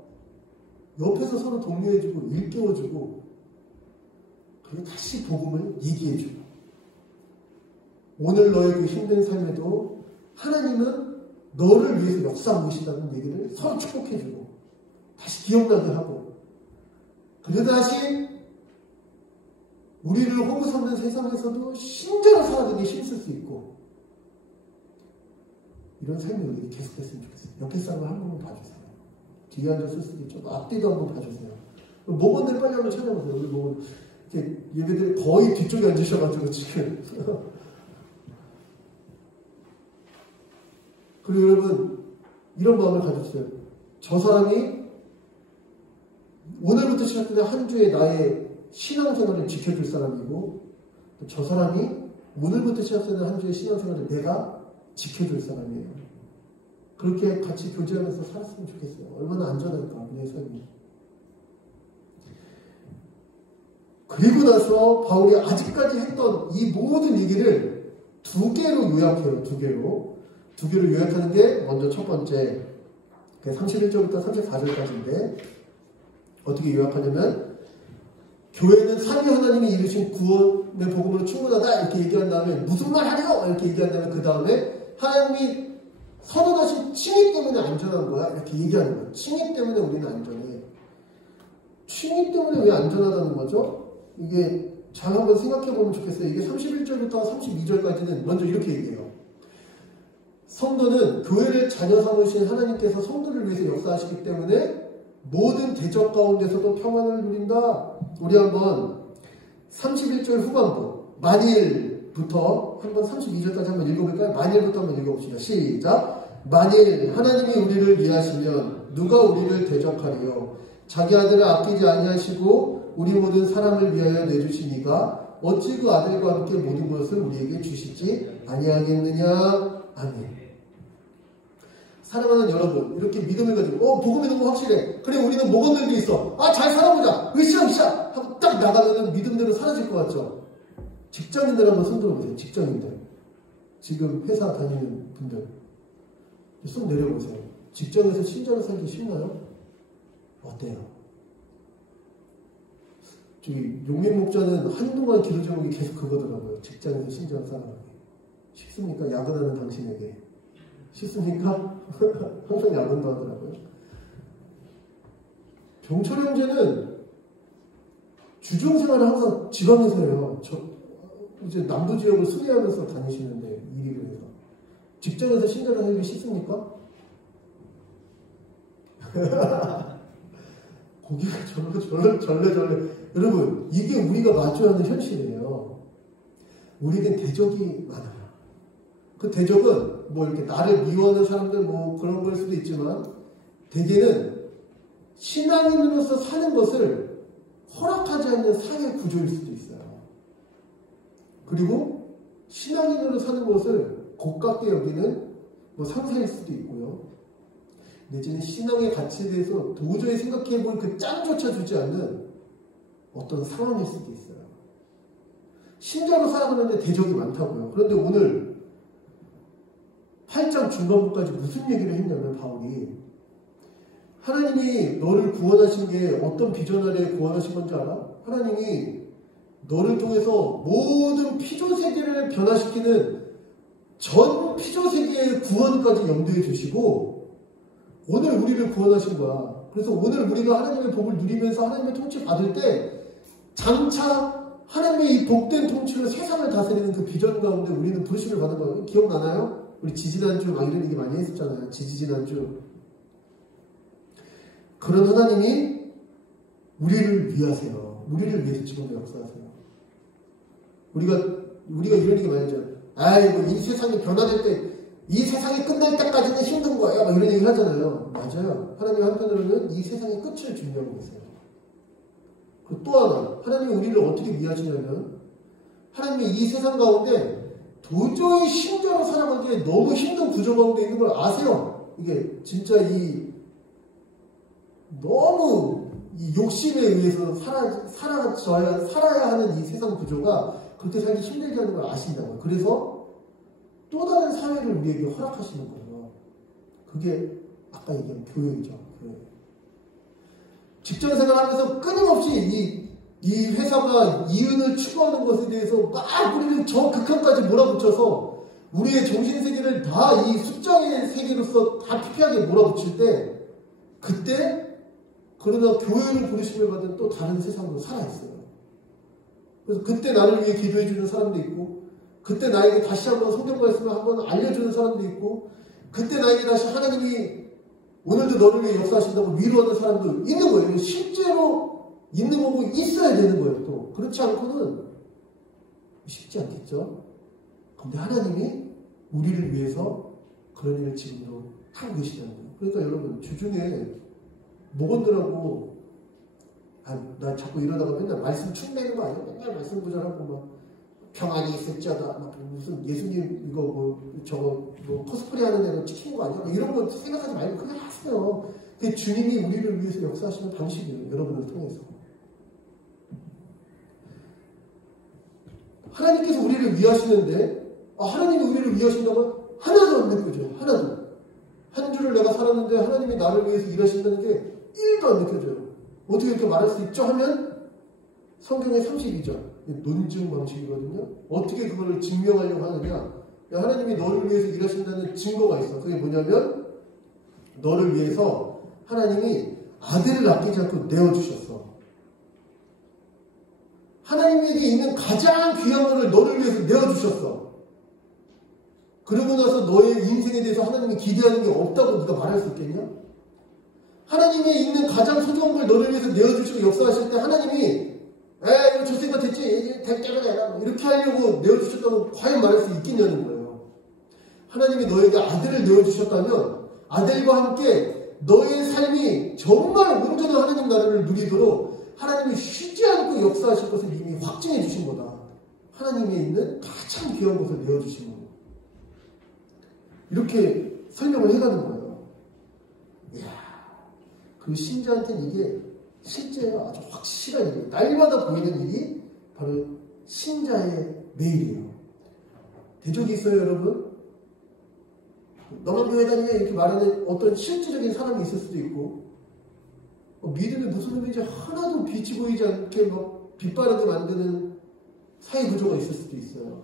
옆에서 서로 독려해주고 일깨워주고 그리고 다시 복음을 얘기해주고 오늘 너의 그 힘든 삶에도 하나님은 너를 위해서 역사하고 계시다는 얘기를 서로 축복해주고 다시 기억나게 하고 그리고 다시 우리를 호구삼는 세상에서도 신자로 살아가기 힘쓸 수 있고 이런 삶이 우리에게 계속됐으면 좋겠어요. 옆에 사람을 한 번만 봐주세요. 뒤에 앉아서 수도 있죠. 앞뒤도 한번 봐주세요. 목원들 빨리 한번 찾아보세요. 우리 목원 이렇게 얘네들 거의 뒤쪽에 앉으셔가지고 지금 그리고 여러분 이런 마음을 가졌어요. 저 사람이 오늘부터 시작되는 한 주의 나의 신앙생활을 지켜줄 사람이고 또 저 사람이 오늘부터 시작되는 한 주의 신앙생활을 내가 지켜줄 사람이에요. 그렇게 같이 교제하면서 살았으면 좋겠어요. 얼마나 안전할까 내 삶이. 그리고 나서 바울이 아직까지 했던 이 모든 얘기를 두 개로 요약해요. 두 개로 요약하는 게 먼저 첫 번째 31절부터 34절까지인데 어떻게 요약하냐면 교회는 삼위 하나님이 이루신 구원의 복음으로 충분하다 이렇게 얘기한 다음에 무슨 말 하래요? 이렇게 얘기한 다음에 그 다음에 하나님이 선언하신 칭의 때문에 안전한 거야 이렇게 얘기하는 거예요. 칭의 때문에 우리는 안전해. 칭의 때문에 왜 안전하다는 거죠? 이게 잘 한번 생각해 보면 좋겠어요. 이게 31절부터 32절까지는 먼저 이렇게 얘기해요. 성도는 교회를 자녀 삼으신 하나님께서 성도를 위해서 역사하시기 때문에 모든 대적 가운데서도 평안을 누린다. 우리 한번 31절 후반부 만일부터 한번 32절까지 한번 읽어볼까요? 만일부터 한번 읽어봅시다. 시작. 만일 하나님이 우리를 위하시면 누가 우리를 대적하리요? 자기 아들을 아끼지 아니하시고 우리 모든 사람을 위하여 내주시니가 어찌 그 아들과 함께 모든 것을 우리에게 주시지 아니하겠느냐. 아멘. 사랑하는 여러분, 이렇게 믿음을 가지고 복음이 너무 확실해. 그래 우리는 목원들도 있어. 잘 살아보자. 으쌰으쌰 하고 딱 나가면 믿음대로 사라질 것 같죠. 직장인들 한번 손 들어보세요. 직장인들 지금 회사 다니는 분들 손 내려보세요. 직장에서 신자로 살기 쉽나요? 어때요? 저기 용민 목자는 한동안 기도 제목이 계속 그거더라고요. 직장에서 신자로 살아가기 쉽습니까? 야근하는 당신에게 쉽습니까? 항상 야근도 하더라고요. 병철 형제는 주중생활을 항상 지방에서 해요. 이제 남부 지역을 수리하면서 다니시는데 일이 그래서 직장에서 신자를 하기 쉽습니까? 고기가 절레. 여러분, 이게 우리가 마주하는 현실이에요. 우리에겐 대적이 많아요. 그 대적은 뭐 이렇게 나를 미워하는 사람들 뭐 그런 걸 수도 있지만 대개는 신앙인으로서 사는 것을 허락하지 않는 사회 구조일 수도 있어요. 그리고 신앙인으로 사는 것을 고깝게 여기는 뭐 상사일 수도 있고요. 내지는 신앙의 가치에 대해서 도저히 생각해볼 그 짬조차 주지 않는 어떤 상황일 수도 있어요. 신자로 살아가는데 대적이 많다고요. 그런데 오늘 8장 중반부까지 무슨 얘기를 했냐면 바울이 하나님이 너를 구원하신 게 어떤 비전 아래에 구원하신 건지 알아? 하나님이 너를 통해서 모든 피조세계를 변화시키는 전 피조세계의 구원까지 염두에 두시고 오늘 우리를 구원하신 거야. 그래서 오늘 우리가 하나님의 복을 누리면서 하나님의 통치 받을 때 장차 하나님의 이 복된 통치로 세상을 다스리는 그 비전 가운데 우리는 부르심을 받은 거예요. 기억나나요? 우리 지지난주 막 이런 얘기 많이 했었잖아요. 지지난주. 그런 하나님이 우리를 위하세요. 우리를 위해서 지금 역사하세요. 우리가 이런 얘기 많이 하잖아요. 아이고 이 세상이 변화될 때 이 세상이 끝날 때까지는 힘든 거야. 막 이런 얘기 하잖아요. 맞아요. 하나님 한편으로는 이 세상의 끝을 준비하고 계세요. 그리고 또 하나, 하나님이 우리를 어떻게 위하시냐면, 하나님이 이 세상 가운데 도저히 힘들어 살아가기에 너무 힘든 구조 가운데 있는 걸 아세요. 이게 진짜 너무 이 욕심에 의해서 살아야 하는 이 세상 구조가 그렇게 살기 힘들게 하는 걸 아신다고요. 그래서 또 다른 사회를 우리에게 허락하시는 거예요. 그게 아까 얘기한 교회이죠. 교회. 직장 생활하면서 끊임없이 이 회사가 이윤을 추구하는 것에 대해서 막 우리를 저 극한까지 몰아붙여서 우리의 정신세계를 다 이 숫자의 세계로서 다 피폐하게 몰아붙일 때, 그때 그러나 교회를 부르심을 받은 또 다른 세상으로 살아있어요. 그래서 그때 나를 위해 기도해주는 사람도 있고, 그때 나에게 다시 한번 성경 말씀을 한번 알려주는 사람도 있고, 그때 나에게 다시 하나님이 오늘도 너를 위해 역사하신다고 위로하는 사람도 있는 거예요. 실제로 있는 거고 있어야 되는 거예요. 또 그렇지 않고는 쉽지 않겠죠. 근데 하나님이 우리를 위해서 그런 일을 지금도 하고 계시다는 거예요. 그러니까 여러분, 주중에 목원들하고 나 자꾸 이러다가 맨날 말씀 축내는 거 아니야? 맨날 말씀 구절하고 막 평안이 있을지어다, 막 무슨 예수님 이거 저거 코스프레 하는 애로 찍힌 거 아니야? 이런 거 생각하지 말고 그냥 하세요. 그게 주님이 우리를 위해서 역사하시는 방식이에요. 여러분을 통해서. 하나님께서 우리를 위하시는데, 하나님이 우리를 위하신다면 하나도 안 느껴져요. 하나도. 한 주를 내가 살았는데 하나님이 나를 위해서 일하신다는 게 1도 안 느껴져요. 어떻게 이렇게 말할 수 있죠? 하면 성경의 32절 논증 방식이거든요. 어떻게 그거를 증명하려고 하느냐? 하나님이 너를 위해서 일하신다는 증거가 있어. 그게 뭐냐면, 너를 위해서 하나님이 아들을 아끼지 않고 내어주셨어. 하나님에게 있는 가장 귀한 것을 너를 위해서 내어주셨어. 그러고 나서 너의 인생에 대해서 하나님이 기대하는 게 없다고 네가 말할 수 있겠냐? 하나님이 있는 가장 소중한 걸 너를 위해서 내어주시고 역사하실 때 하나님이 이거 줬으니까 됐지, 이제 될 때가 내라, 이렇게 하려고 내어주셨다고 과연 말할 수 있겠냐는 거예요. 하나님이 너에게 아들을 내어주셨다면 아들과 함께 너의 삶이 정말 온전한 하나님 나라를 누리도록 하나님이 쉬지 않고 역사하실 것을 이미 확증해 주신 거다. 하나님에 있는 가장 귀한 것을 내어주신 거예요. 이렇게 설명을 해가는 거예요. 이야, 그 신자한테는 이게 실제 아주 확실한 일이에요. 날마다 보이는 일이 바로 신자의 매일이에요. 대적이 있어요, 여러분? 너만 교회 다니냐 이렇게 말하는 어떤 실질적인 사람이 있을 수도 있고, 믿음이 무슨 의미인지 하나도 빛이 보이지 않게 막 빛바라게 만드는 사회 구조가 있을 수도 있어요.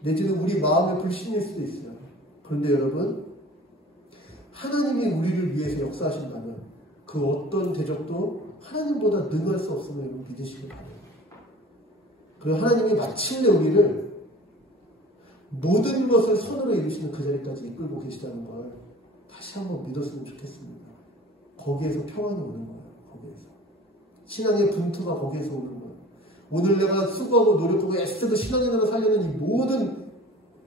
내지는 우리 마음의 불신일 수도 있어요. 그런데 여러분, 하나님이 우리를 위해서 역사하신다면 그 어떤 대적도 하나님보다 능할 수 없음을 믿으시기 바랍니다. 그리고 하나님이 마침내 우리를 모든 것을 선으로 이루시는 그 자리까지 이끌고 계시다는 걸 다시 한번 믿었으면 좋겠습니다. 거기에서 평안이 오는 거예요. 거기에서. 신앙의 분투가 거기에서 오는 거예요. 오늘 내가 수고하고 노력하고 애쓰고 신앙의 나라 살려는 이 모든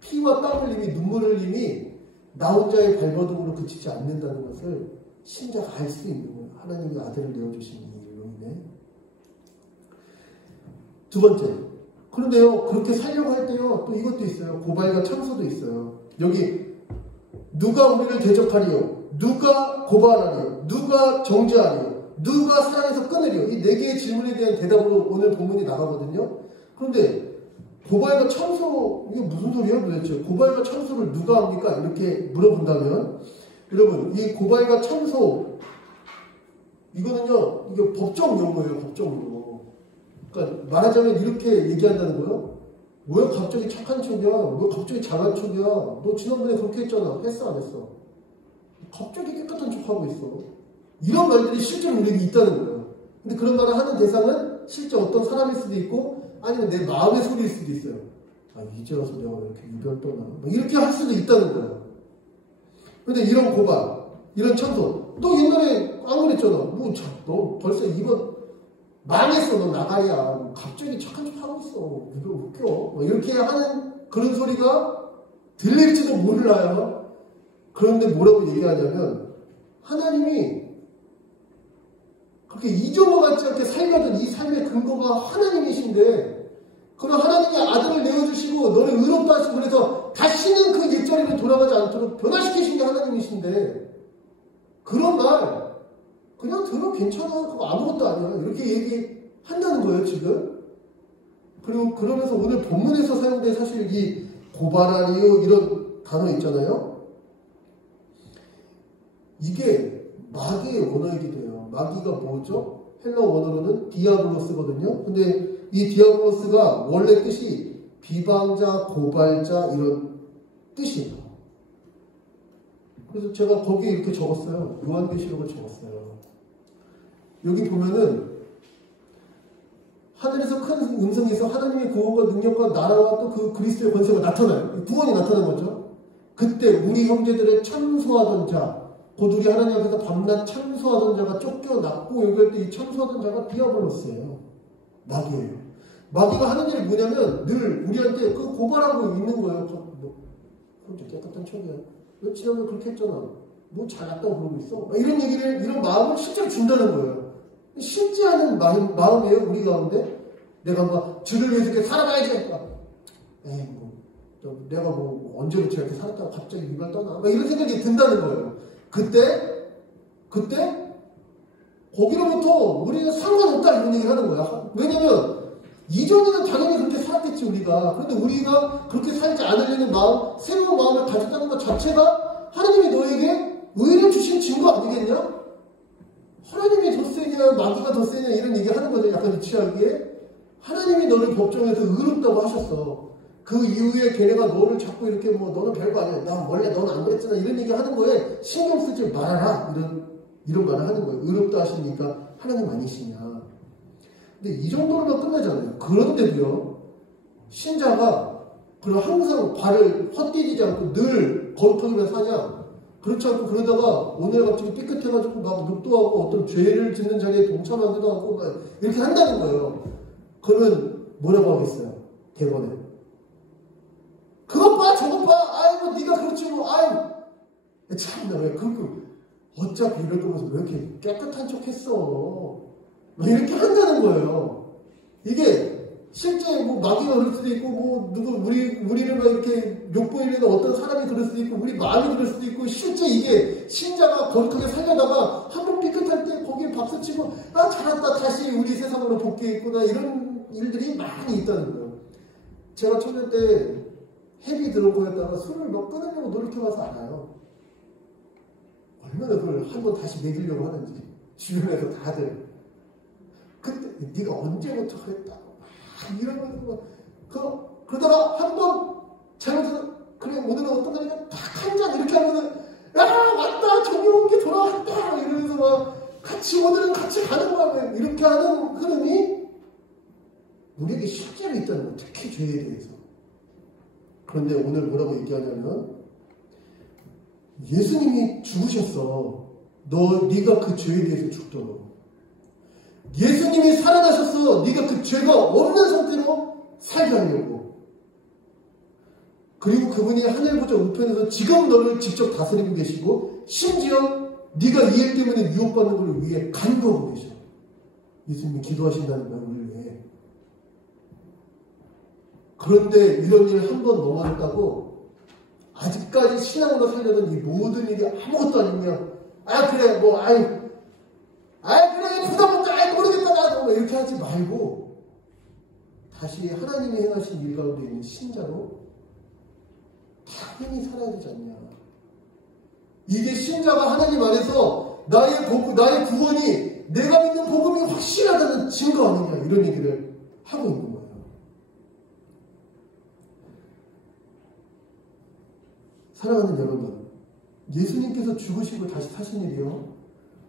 피와 땀 흘림이, 눈물 흘림이 나 혼자의 발버둥으로 그치지 않는다는 것을 신자가 알 수 있는 거예요. 하나님이 아들을 내어주신 일로 인해. 두 번째, 그런데요, 그렇게 살려고 할 때요, 또 이것도 있어요. 고발과 참소도 있어요. 여기 누가 우리를 대적하리요? 누가 고발하리요? 누가 정죄하리요? 누가 사랑에서 끊으리요? 이 네 개의 질문에 대한 대답으로 오늘 본문이 나가거든요. 그런데 고발과 참소, 이게 무슨 소리예요 도대체? 고발과 참소를 누가 합니까? 이렇게 물어본다면, 여러분, 이 고발과 참소, 이거는요, 이게 법적 용어예요, 법적 용어. 그러니까 말하자면 이렇게 얘기한다는 거예요. 왜 갑자기 착한 척이야? 왜 갑자기 잘한 척이야? 너 지난번에 그렇게 했잖아. 했어, 안 했어? 갑자기 깨끗한 척 하고 있어. 이런 말들이 실제로 우리에게 있다는 거예요. 근데 그런 말을 하는 대상은 실제 어떤 사람일 수도 있고, 아니면 내 마음의 소리일 수도 있어요. 이제 와서 내가 왜 이렇게 유별 떠나? 이렇게 할 수도 있다는 거예요. 근데 이런 고발, 이런 참소, 너 옛날에 안 그랬잖아. 너 벌써 이번 망했어. 너 나가야. 갑자기 착한 척 하고 있어. 이거 웃겨. 이렇게 하는 그런 소리가 들릴지도 몰라요. 그런데 뭐라고 얘기하냐면 하나님이 그렇게 이전과 같지 않게 살려던 이 삶의 근거가 하나님이신데 그런 하나님의 아들을 내어주시고 너를 의롭다 하시고 그래서 다시는 그 옛자리로 돌아가지 않도록 변화시키신 게 하나님이신데 그런 말 그냥 들어 괜찮아 그거 아무것도 아니야 이렇게 얘기한다는 거예요 지금. 그리고 그러면서 오늘 본문에서 사용된 사실 이 고발하리요 이런 단어 있잖아요. 이게 마귀의 원어이기도 해요. 마귀가 뭐죠? 헬라 원어로는 디아블로스거든요. 근데 이 디아블로스가 원래 뜻이 비방자, 고발자 이런 뜻이에요. 그래서 제가 거기에 이렇게 적었어요. 요한계시록을 적었어요. 여기 보면은 하늘에서 큰 음성이 있어 하나님의 구원과 능력과 나라와 또 그 그리스도의 권세가 나타나요. 구원이 나타난 거죠. 그때 우리 형제들의 참소하던 자, 곧 우리 하나님 앞에서 밤낮 참소하던 자가 쫓겨났고 여기 할 때 이 참소하던 자가 디아블로스예요. 마귀예요. 마귀가 하는 일이 뭐냐면 늘 우리한테 그 고발하고 있는 거예요. 너 혼자 깨끗한 척이야. 너 지난번에 그렇게 했잖아. 뭐 잘났다고 그러고 있어. 이런 얘기를 이런 마음을 실제로 준다는 거예요. 쉽지 않은 마음이에요. 우리 가운데 내가 막 주를 위해서 이렇게 살아가야지. 에이 뭐 내가 뭐 언제부터 이렇게 살았다가 갑자기 이발 떠나. 막 이런 생각이 든다는 거예요. 그때 거기로부터 우리는 상관없다 이런 얘기를 하는 거야. 왜냐면 이전에는 당연히 그렇게 살았겠지 우리가. 그런데 우리가 그렇게 살지 않으려는 마음, 새로운 마음을 가졌다는 것 자체가 하나님이 너에게 의를 주신 증거 아니겠냐? 하나님이 더 세냐 마귀가 더 세냐 이런 얘기 하는 거죠. 약간 유치하게. 하나님이 너를 법정에서 의롭다고 하셨어. 그 이후에 걔네가 너를 자꾸 이렇게 뭐 너는 별거 아니야. 난 원래 너는 안 그랬잖아. 이런 얘기 하는 거에 신경 쓰지 말아라. 이런 말을 하는 거예요. 의롭다 하시니까 하나님 아니시냐. 근데 이 정도로만 끝나잖아요. 그런데도요. 신자가 그럼 항상 발을 헛디디지 않고 늘 거룩하기만 사냐. 그렇지 않고 그러다가 오늘 갑자기 삐끗해가지고 막 늑도하고 어떤 죄를 짓는 자리에 동참하기도 하고 막 이렇게 한다는 거예요. 그러면 뭐라고 하겠어요? 대번에. 그것 봐 저것 봐 아이고 네가 그렇지 뭐 아이고 참나 왜 어차피 이럴 거면서 왜 이렇게 깨끗한 척 했어 이렇게 한다는 거예요. 이게 실제 뭐 마귀가 그럴 수도 있고 뭐 누구 우리를 막 이렇게 욕보이는 어떤 사람이 그럴 수도 있고 우리 마음이 그럴 수도 있고 실제 이게 신자가 거룩하게 살려다가 한번 삐끗할 때 거기에 박수치고 아 잘했다 다시 우리 세상으로 복귀했구나 이런 일들이 많이 있다는 거예요. 제가 청년 때 헤비 드러그에다가 술을 막 끊으려고 노력해봐서 알아요. 얼마나 그걸 한번 다시 먹이려고 하는지 주변에서 다들 그때 네가 언제부터 그랬다고 막 이러면서 그러다가 한번 잘못해서 그래 오늘은 어떤 날이냐 딱 한 잔 이렇게 하면은 야 왔다 정겨운게 돌아왔다 이러면서 막 같이 오늘은 같이 가는 거야 이렇게 하는 흐름이 우리에게 실제로 있다는 거예요. 특히 죄에 대해서. 그런데 오늘 뭐라고 얘기하냐면 예수님이 죽으셨어. 네가 그 죄에 대해서 죽도록. 예수님이 살아나셨어. 네가 그 죄가 없는 상태로 살게 하려고. 그리고 그분이 하늘 보좌 우편에서 지금 너를 직접 다스리고 계시고 심지어 네가 이 일 때문에 유혹받는 걸 위해 간구하고 계셔. 예수님이 기도하신다는 거야 우리를 위해. 그런데 이런 일 한 번 넘어졌다고 아직까지 신앙으로 살려던 이 모든 일이 아무것도 아니면 아 그래 뭐 그래 부담 없다 모르겠다 나도 이렇게 하지 말고 다시 하나님이 행하신 일 가운데 있는 신자로 당연히 살아야 되지 않냐. 이게 신자가 하나님 안에서 나의 구원이 내가 믿는 복음이 확실하다는 증거 아니냐 이런 얘기를 하고 있는 거예요. 사랑하는 여러분, 예수님께서 죽으시고 다시 사신 일이요.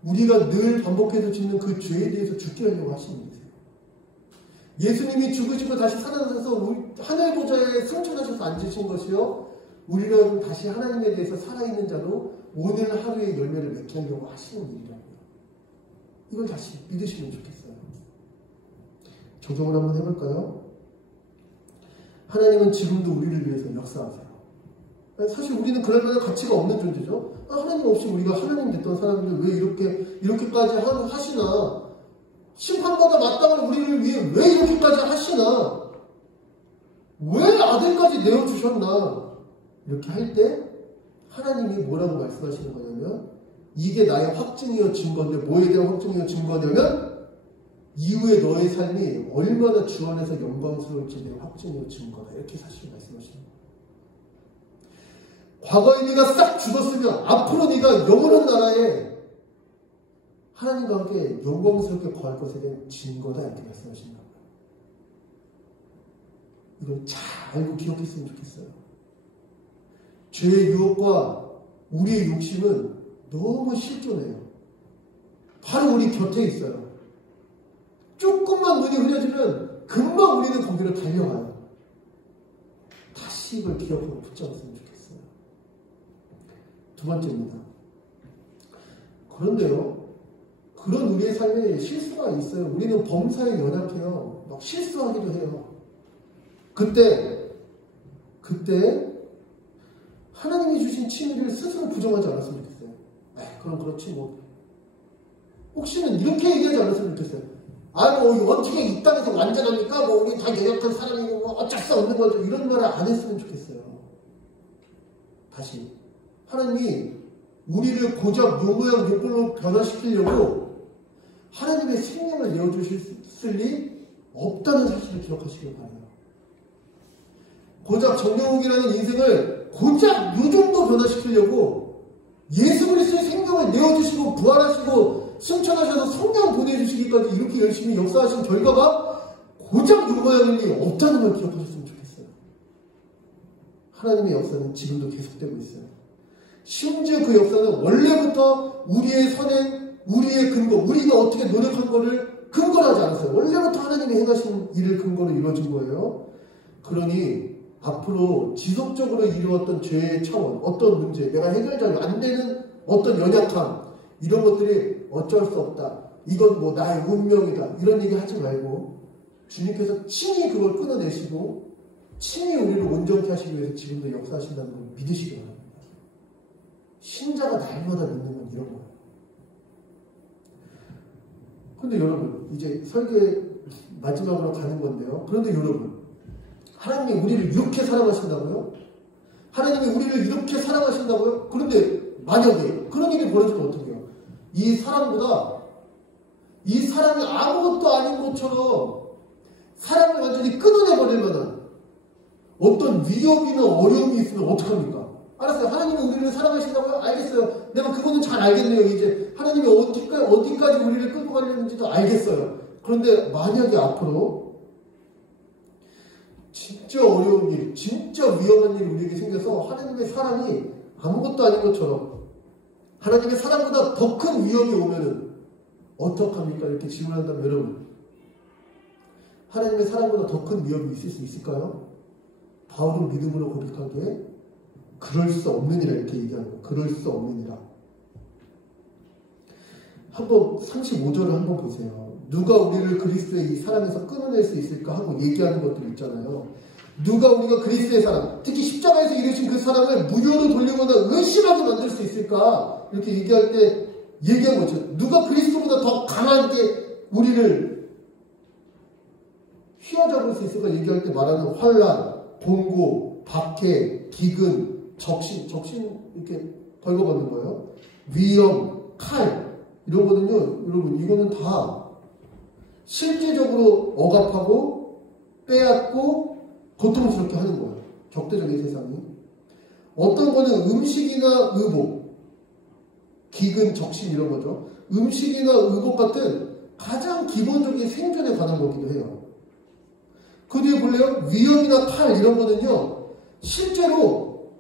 우리가 늘 반복해서 짓는 그 죄에 대해서 죽게 하려고 하시는 일이세요. 예수님이 죽으시고 다시 살아나셔서 하늘 보좌에 승천하셔서 앉으신 것이요. 우리는 다시 하나님에 대해서 살아있는 자로 오늘 하루의 열매를 맺게 하려고 하시는 일이라고요. 이걸 다시 믿으시면 좋겠어요. 적용을 한번 해볼까요? 하나님은 지금도 우리를 위해서 역사하세요. 사실 우리는 그럴 만한 가치가 없는 존재죠. 하나님 없이 우리가 하나님 됐던 사람들 왜 이렇게까지 하시나? 심판받아 마땅한 우리를 위해 왜 이렇게까지 하시나? 왜 아들까지 내어주셨나? 이렇게 할 때 하나님이 뭐라고 말씀하시는 거냐면 이게 나의 확증이요 증거인데 뭐에 대한 확증이요 증거냐면 이후에 너의 삶이 얼마나 주 안에서 영광스러울지에 대한 확증이요 증거다. 이렇게 사실 말씀하시는 거예요. 과거에 네가 싹 죽었으면 앞으로 네가 영원한 나라에 하나님과 함께 영광스럽게 거할 것에 대한 증거다. 이렇게 말씀하시는 거예요. 이걸 잘 알고 기억했으면 좋겠어요. 죄의 유혹과 우리의 욕심은 너무 실존해요. 바로 우리 곁에 있어요. 조금만 눈이 흐려지면 금방 우리는 거기로 달려가요. 다시 이걸 기억하고 붙잡았으면 좋겠어요. 두 번째입니다. 그런데요, 그런 우리의 삶에 실수가 있어요. 우리는 범사에 연약해요. 막 실수하기도 해요. 그때 하나님이 주신 칭의를 스스로 부정하지 않았으면 좋겠어요. 그럼 그렇지 뭐. 혹시는 이렇게 얘기하지 않았으면 좋겠어요. 어떻게 이 땅에서 완전합니까? 우리 다 연약한 사람이고 어쩔 수 없는 거죠. 이런 말을 안 했으면 좋겠어요. 다시 하나님이 우리를 고작 요 모양 요 꼴로 변화시키려고 하나님의 생명을 내어주실 리 없다는 사실을 기억하시길 바라요. 고작 정영욱이라는 인생을 고작 요 정도 변화시키려고 예수 그리스도의 생명을 내어주시고 부활하시고 승천하셔서 성령 보내주시기까지 이렇게 열심히 역사하신 결과가 고작 요 모양일 리 없다는 걸 기억하셨으면 좋겠어요. 하나님의 역사는 지금도 계속되고 있어요. 심지어 그 역사는 원래부터 우리의 선행, 우리의 근거, 우리가 어떻게 노력한 거를 근거로 하지 않았어요. 원래부터 하나님이 행하신 일을 근거로 이루어진 거예요. 그러니 앞으로 지속적으로 이루었던 죄의 차원, 어떤 문제, 내가 해결이 안 되는 어떤 연약함, 이런 것들이 어쩔 수 없다. 이건 뭐 나의 운명이다. 이런 얘기 하지 말고 주님께서 친히 그걸 끊어내시고 친히 우리를 온전케 하시기 위해서 지금도 역사하신다는 걸 믿으시기 바랍니다. 신자가 날마다 믿는 건 이런 거예요. 근데 여러분, 이제 설교의 마지막으로 가는 건데요. 그런데 여러분, 하나님이 우리를 이렇게 사랑하신다고요? 하나님이 우리를 이렇게 사랑하신다고요? 그런데 만약에 그런 일이 벌어지면 어떡해요? 이 사람이 아무것도 아닌 것처럼 사람을 완전히 끊어내버릴 만한 어떤 위협이나 어려움이 있으면 어떡합니까? 알았어요. 하나님이 우리를 사랑하신다고요? 알겠어요. 내가 그거는 잘 알겠네요. 이제 하나님이 어디까지 우리를 끌고 가려는지도 알겠어요. 그런데 만약에 앞으로 진짜 어려운 일, 진짜 위험한 일이 우리에게 생겨서 하나님의 사랑이 아무것도 아닌 것처럼 하나님의 사랑보다 더 큰 위험이 오면은 어떡합니까? 이렇게 질문한다면 여러분, 하나님의 사랑보다 더 큰 위험이 있을 수 있을까요? 바울은 믿음으로 고백하기에 그럴 수 없느니라 이렇게 얘기하는 거예요. 그럴 수 없느니라. 한번 35절을 한번 보세요. 누가 우리를 그리스도의 이 사랑에서 끊어낼 수 있을까 하고 얘기하는 것들 있잖아요. 누가 우리가 그리스도의 사랑, 특히 십자가에서 이루신 그 사랑을 무효로 돌리거나 의심하게 만들 수 있을까? 이렇게 얘기할 때 얘기한 거죠. 누가 그리스도보다 더 강하게 우리를 휘어잡을 수 있을까? 얘기할 때 말하는 환난, 공고, 박해, 기근, 적신 이렇게 벌거벗는 거예요. 위험, 칼 이런 거는요, 여러분 이거는 다 실제적으로 억압하고 빼앗고 고통스럽게 하는 거예요. 적대적인 세상이. 어떤 거는 음식이나 의복, 기근, 적신 이런 거죠. 음식이나 의복 같은 가장 기본적인 생존에 관한 거기도 해요. 그 뒤에 볼래요? 위험이나 칼 이런 거는요, 실제로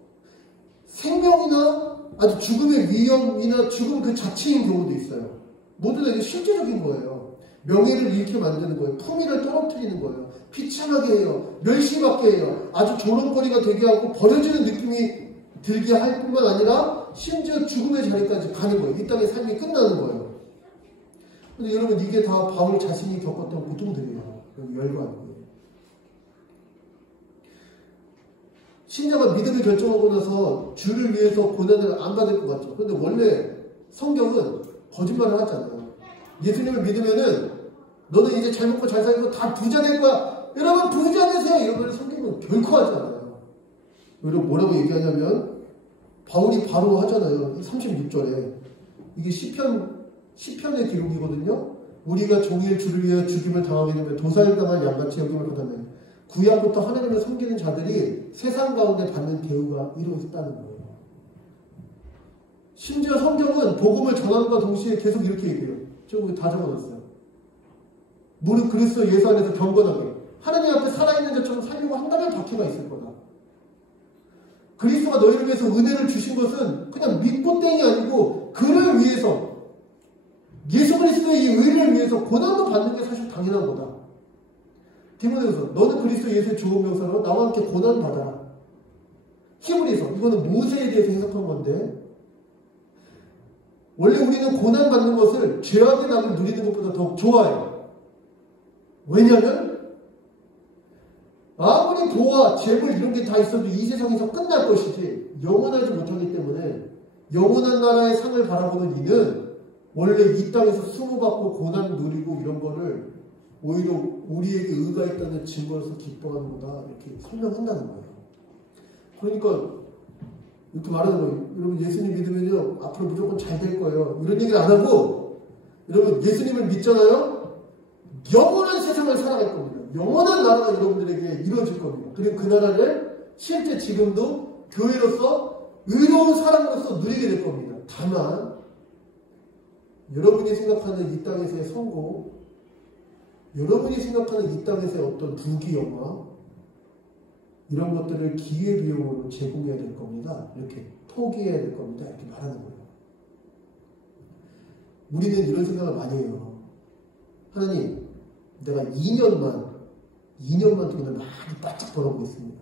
생명이나 아주 죽음의 위험이나 죽음 그 자체인 경우도 있어요. 모두 다 이게 실제적인 거예요. 명예를 잃게 만드는 거예요. 품위를 떨어뜨리는 거예요. 비참하게 해요. 멸시받게 해요. 아주 조롱거리가 되게 하고 버려지는 느낌이 들게 할 뿐만 아니라 심지어 죽음의 자리까지 가는 거예요. 이 땅의 삶이 끝나는 거예요. 근데 여러분 이게 다 바울 자신이 겪었던 고통들이에요. 열과 신자가 믿음을 결정하고 나서 주를 위해서 고난을 안 받을 것 같죠. 그런데 원래 성경은 거짓말을 하잖아요. 예수님을 믿으면은 너는 이제 잘 먹고 잘 살고 다 부자 될 거야. 여러분 부자 되세요. 이런 걸 성경은 결코 하지 않아요. 여러분 뭐라고 얘기하냐면 바울이 바로 하잖아요. 36절에 이게 시편의 기록이거든요. 우리가 종일 주를 위해 죽임을 당하게 되면 도살당할 양같이 여김을 받았네. 구약부터 하나님을 섬기는 자들이 세상 가운데 받는 대우가 이루어졌다는 거예요. 심지어 성경은 복음을 전함과 동시에 계속 이렇게 얘기해요. 저거 다 적어놨어요. 무릇 그리스도 예수 안에서 경건하게 하나님 앞에 살아있는 자처럼 살려고 한다면 박해가 있을 거다. 그리스도가 너희를 위해서 은혜를 주신 것은 그냥 믿고 땡이 아니고 그를 위해서 예수 그리스도의 이 의를 위해서 고난도 받는 게 사실 당연한 거다. 디모데후서 너는 그리스도 예수의 좋은 명사로 나와 함께 고난 받아라. 히브리서 이거는 모세에 대해서 해석한 건데 원래 우리는 고난 받는 것을 죄악의 낙을 누리는 것보다 더 좋아해요. 왜냐하면 아무리 부와 재물 이런 게 다 있어도 이 세상에서 끝날 것이지 영원하지 못하기 때문에 영원한 나라의 상을 바라보는 이는 원래 이 땅에서 수모받고 고난 누리고 이런 거를 오히려 우리에게 의가 있다는 증거로서 기뻐하는 거다 이렇게 설명한다는 거예요. 그러니까 이렇게 말하는 거예요. 여러분 예수님 믿으면요 앞으로 무조건 잘 될 거예요. 이런 얘기를 안 하고 여러분 예수님을 믿잖아요. 영원한 세상을 살아갈 겁니다. 영원한 나라가 여러분들에게 이루어질 겁니다. 그리고 그 나라를 실제 지금도 교회로서 의로운 사람으로서 누리게 될 겁니다. 다만 여러분이 생각하는 이 땅에서의 성공, 여러분이 생각하는 이 땅에서의 어떤 부귀 영화 이런 것들을 기회비용으로 제공해야 될 겁니다. 이렇게 포기해야 될 겁니다. 이렇게 말하는 거예요. 우리는 이런 생각을 많이 해요. 하나님, 내가 2년만 돈을 많이 바짝 벌어보겠습니다.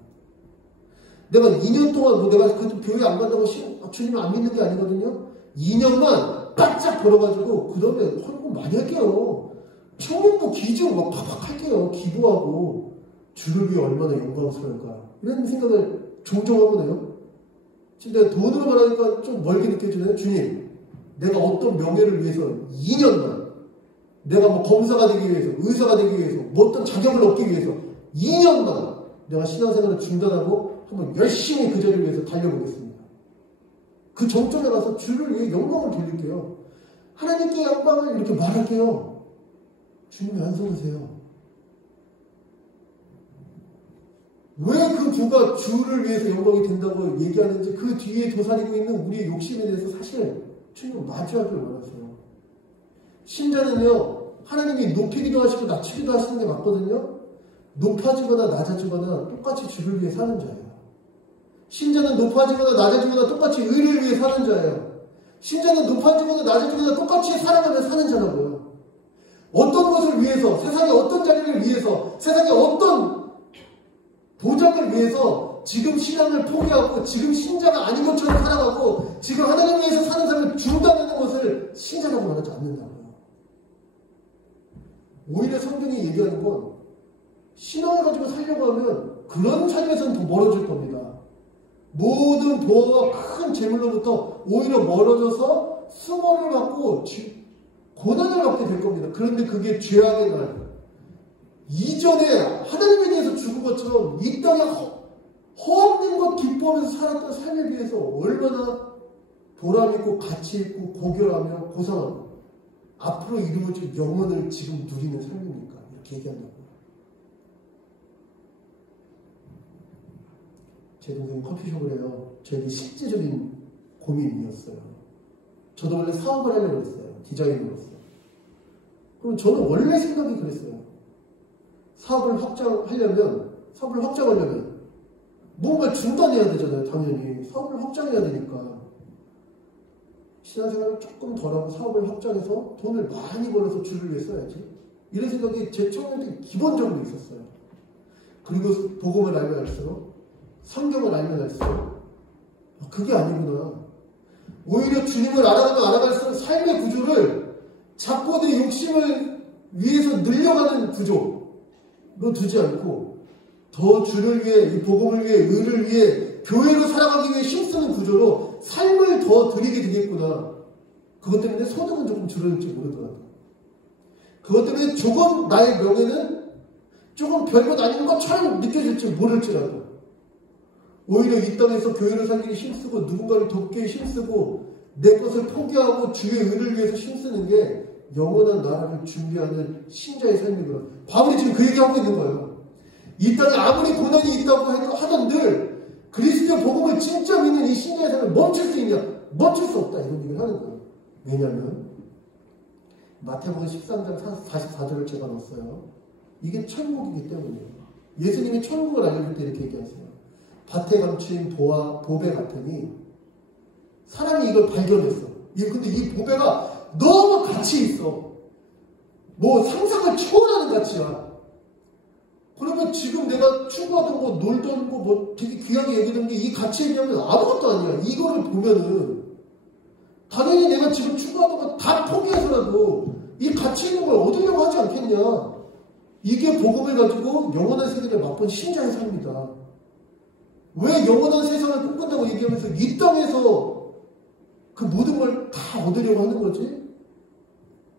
내가 2년 동안 내가 그 교회 안 간다고 주님을 안 믿는 게 아니거든요. 2년만 바짝 벌어가지고 그다음에 헌금 많이 할게요. 청년부 기증 막 팍팍 할게요. 기도하고 주를 위해 얼마나 영광스러울까 이런 생각을 종종 하거든요. 진짜 돈으로 말하니까 좀 멀게 느껴지나요? 주님, 내가 어떤 명예를 위해서 2년만 내가 뭐 검사가 되기 위해서, 의사가 되기 위해서, 뭐 어떤 자격을 얻기 위해서 2년만 내가 신앙생활을 중단하고 한번 열심히 그 자리를 위해서 달려보겠습니다. 그 정점에 가서 주를 위해 영광을 돌릴게요. 하나님께 영광을 이렇게 말할게요. 주님이 안 속으세요. 왜 그 두가 주를 위해서 영광이 된다고 얘기하는지 그 뒤에 도사리고 있는 우리의 욕심에 대해서 사실 주님은 마주하길 원하세요. 신자는요, 하나님이 높이기도 하시고 낮추기도 하시는 게 맞거든요. 높아지거나 낮아지거나 똑같이 주를 위해 사는 자예요. 신자는 높아지거나 낮아지거나 똑같이 의를 위해 사는 자예요. 신자는 높아지거나 낮아지거나 똑같이 살아가며 사는 자라고요. 어떤 것을 위해서, 세상의 어떤 자리를 위해서, 세상의 어떤 보장을 위해서 지금 신앙을 포기하고 지금 신자가 아닌 것처럼 살아가고 지금 하나님 위해서 사는 삶을 중단하는 것을 신자라고 말하지 않는다고요. 오히려 성경이 얘기하는 건 신앙을 가지고 살려고 하면 그런 삶에서는 더 멀어질 겁니다. 모든 보호와 큰 재물로부터 오히려 멀어져서 수모를 받고 고난을 받게 될 겁니다. 그런데 그게 죄악의 날, 이전에 하나님에 대해서 죽은 것처럼 이 땅에 허업된 것 기뻐하면서 살았던 삶에 비해서 얼마나 보람있고 가치있고 고결하며 고상하고 앞으로 이루어질 영혼을 지금 누리는 삶입니까? 이렇게 얘기한다고요. 제 동생이 커피숍을 해요. 저에게 실제적인 고민이었어요. 저도 원래 사업을 하려고 했어요. 디자이너로서. 그럼 저는 원래 생각이 그랬어요. 사업을 확장하려면 뭔가 중단해야 되잖아요. 당연히 사업을 확장해야 되니까 신앙생활을 조금 덜하고 사업을 확장해서 돈을 많이 벌어서 주를 위해 써야지, 이런 생각이 제 처음에 기본적으로 있었어요. 그리고 복음을 알면 알수록, 성경을 알면 알수록 그게 아니구나. 오히려 주님을 알아가면 알아갈수록 삶의 구조를 자꾸 내 욕심을 위해서 늘려가는 구조로 두지 않고 더 주를 위해, 이 복음을 위해, 의를 위해, 교회로 살아가기 위해 힘쓰는 구조로 삶을 더 드리게 되겠구나. 그것 때문에 소득은 조금 줄어들지 모르더라도, 그것 때문에 조금 나의 명예는 조금 별것 아닌 것처럼 느껴질지 모를지라도, 오히려 이 땅에서 교회를 살기 힘쓰고 누군가를 돕기에 힘쓰고 내 것을 포기하고 주의 의를 위해서 힘쓰는 게 영원한 나라를 준비하는 신자의 삶이구나. 바울이 지금 그 얘기하고 있는 거예요. 이 땅에 아무리 고난이 있다고 하던들 그리스도의 복음을 진짜 믿는 이 신자의 삶을 멈출 수 있냐? 멈출 수 없다. 이런 얘기를 하는 거예요. 왜냐하면 마태복음 13장 44절을 제가 넣었어요. 이게 천국이기 때문이에요. 예수님이 천국을 알려줄 때 이렇게 얘기하세요. 밭에 감추인 보배 같으니 사람이 이걸 발견했어. 근데 이 보배가 너무 가치 있어. 뭐 상상을 초월하는 가치야. 그러면 지금 내가 추구하던 거, 놀던 거, 뭐 되게 귀하게 얘기하던 게 이 가치에 비하면 아무것도 아니야. 이거를 보면은 당연히 내가 지금 추구하던 거 다 포기해서라도 이 가치 있는 걸 얻으려고 하지 않겠냐. 이게 복음을 가지고 영원한 세계를 맛본 신자의 삶이다. 왜 영원한 세상을 꿈꾼다고 얘기하면서 이 땅에서 그 모든 걸 다 얻으려고 하는 거지?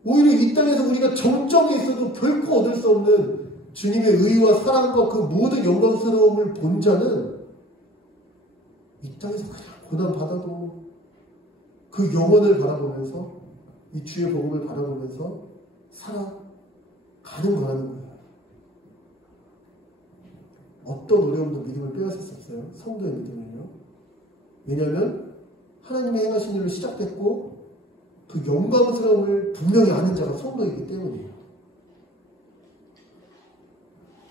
오히려 이 땅에서 우리가 정점에 있어도 결코 얻을 수 없는 주님의 의와 사랑과 그 모든 영광스러움을 본 자는 이 땅에서 그냥 고난받아도 그 영혼을 바라보면서 이 주의 복음을 바라보면서 살아가는 거라는 거예요. 어떤 어려움도 믿음을 빼앗을 수 없어요. 성도의 믿음은요. 왜냐하면 하나님의 행하신 일로 시작됐고 그 영광스러움을 분명히 아는 자가 성도이기 때문이에요.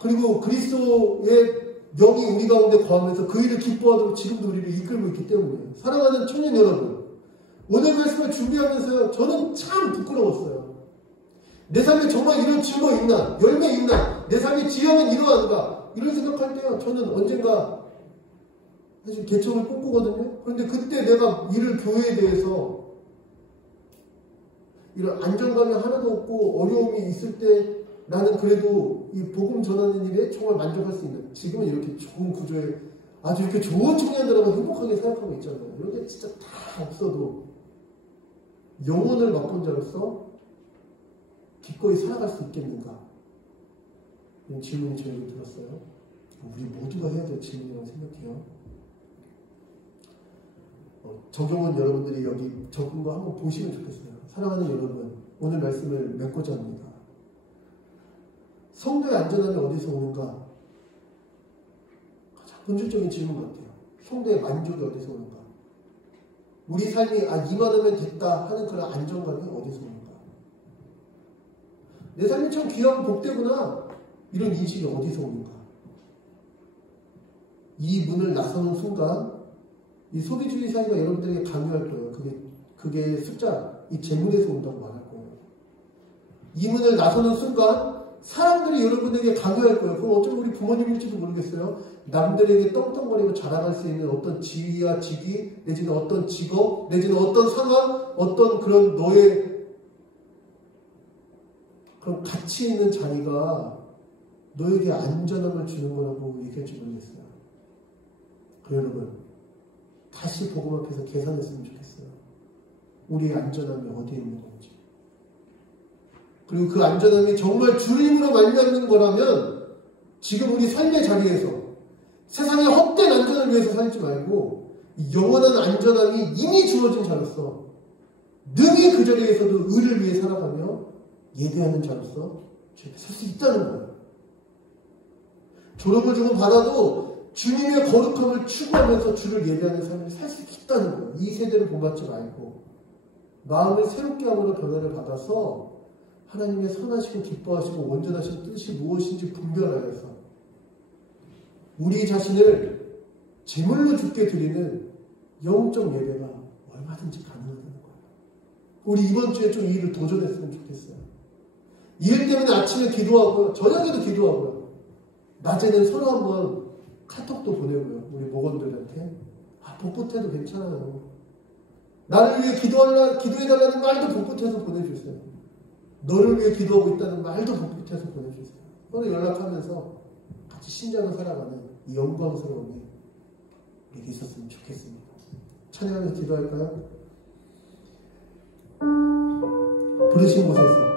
그리고 그리스도의 영이 우리 가운데 거하면서 그 일을 기뻐하도록 지금도 우리를 이끌고 있기 때문이에요. 사랑하는 청년 여러분, 오늘 말씀을 준비하면서요, 저는 참 부끄러웠어요. 내 삶에 정말 이런 증거 있나? 열매 있나? 내 삶의 지향은 이러한가? 이런 생각할 때요, 저는 언젠가 사실 개척을 꿈꾸거든요. 그런데 그때 내가 이를 교회에 대해서 이런 안정감이 하나도 없고 어려움이 있을 때 나는 그래도 이 복음 전하는 일에 정말 만족할 수 있는, 지금은 이렇게 좋은 구조에 아주 이렇게 좋은 청년들하고 행복하게 생각하고 있잖아요. 이런 게 진짜 다 없어도 영혼을 맛본 자로서 기꺼이 살아갈 수 있겠는가? 이런 질문이 저에게 들었어요. 우리 모두가 해야 될 질문이라고 생각해요. 적용은 여러분들이 여기 적은 거 한번 보시면 좋겠어요. 사랑하는 여러분, 오늘 말씀을 맺고자 합니다. 성도의 안전함이 어디서 오는가? 가장 본질적인 질문 같아요. 성도의 만족이 어디서 오는가? 우리 삶이 이만하면 됐다 하는 그런 안정감이 어디서 오는가? 내 삶이 참 귀하고 복되구나, 이런 인식이 어디서 오는가? 이 문을 나서는 순간 이 소비주의 사회가 여러분들에게 강요할 거예요. 그게 숫자, 이 재물에서 온다고 말할 거예요. 이 문을 나서는 순간 사람들이 여러분에게 강요할 거예요. 그럼 어쩌면 우리 부모님일지도 모르겠어요. 남들에게 떵떵거리고 자랑할 수 있는 어떤 지위와 직위, 내지는 어떤 직업, 내지는 어떤 상황, 어떤 그런 너의 그런 가치 있는 자리가 너에게 안전함을 주는 거라고 얘기할지 모르겠어요. 여러분, 다시 복음 앞에서 계산했으면 좋겠어요. 우리의 안전함이 어디에 있는 건지. 그리고 그 안전함이 정말 주님으로 말미암는 거라면 지금 우리 삶의 자리에서 세상의 헛된 안전을 위해서 살지 말고 영원한 안전함이 이미 주어진 자로서 능히 그 자리에서도 의를 위해 살아가며 예배하는 자로서 살 수 있다는 거예요. 졸업을 조금 받아도 주님의 거룩함을 추구하면서 주를 예배하는 삶을 살 수 있다는 거예요. 이 세대를 본받지 말고 마음을 새롭게 함으로 변화를 받아서 하나님의 선하시고 기뻐하시고 온전하신 뜻이 무엇인지 분별하여서 우리 자신을 제물로 주께 드리는 영적 예배가 얼마든지 가능하다는 거예요. 우리 이번 주에 좀 이 일을 도전했으면 좋겠어요. 이 일 때문에 아침에 기도하고요, 저녁에도 기도하고요, 낮에는 서로 한번 카톡도 보내고요. 우리 목원들한테 복붙해도 괜찮아요. 나를 위해 기도해달라는 말도 복붙해서 보내주세요. 너를 위해 기도하고 있다는 말도 복붙해서 보내주세요. 서로 연락하면서 같이 신장을 살아가는 이 영광스러움이 우리에게 있었으면 좋겠습니다. 찬양하면서 기도할까요? 부르신 곳에서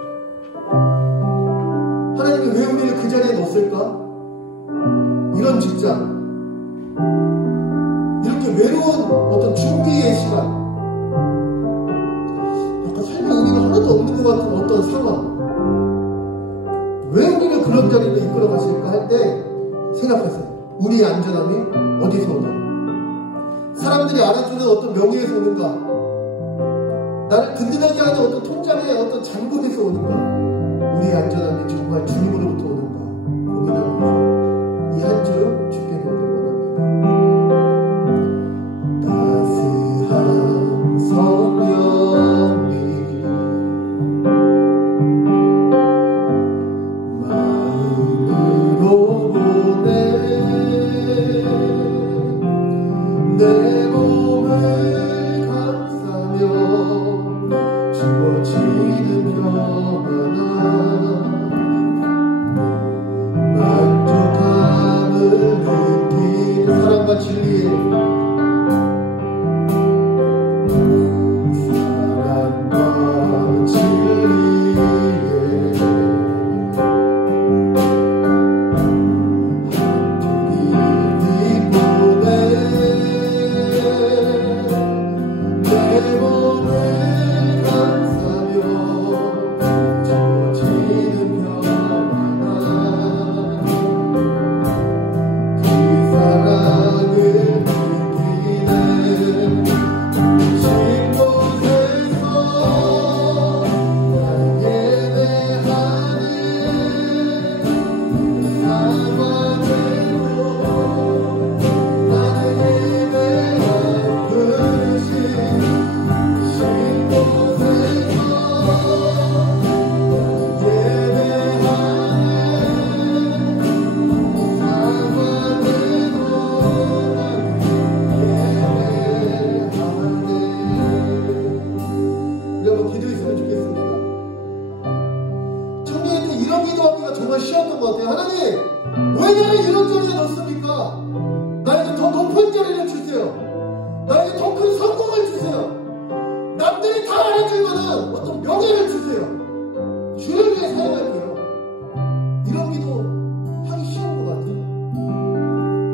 하나님이 왜 우리를 그 자리에 넣었을까? 이런 직장, 이렇게 외로운 어떤 준비의 시간, 약간 삶의 의미가 하나도 없는 것 같은 어떤 상황, 왜 우리를 그런 자리로 이끌어 가실까 할 때 생각하세요. 우리의 안전함이 어디서 오나? 사람들이 알아주는 어떤 명예에서 오는가? 나를 든든하게 하는 어떤 통장의 어떤 잔고에서 오는가? 우리의 안전함이 정말 주님으로부터 오는가? 고민하면서 이 한 주를 주께 드리기 원합니다. 따스한 성령이 마음으로 보내 내 몸을 감싸며 주어지는 평안함 만족함을 느끼는 사랑과 진리에 사랑과 진리에 한쪽이 보내 내 몸을 감싸며 주어지는 평안함 그 사랑을 느끼는 주신 곳에서 나를 예배하는 사과대로 나를 예배하는 부르신 여러분 기도했으면 좋겠습니다. 청년인데 이런 기도하기가 정말 쉬웠던 것 같아요. 하나님 왜 나를 이런 자리에 넣습니까? 나에게 더 높은 자리를 주세요. 나에게 더 큰 성공을 주세요. 남들이 다 알아줄 만한 어떤 명예를 주세요. 주를 위해 사용할게요. 이런 기도 하기 쉬운 것 같아요.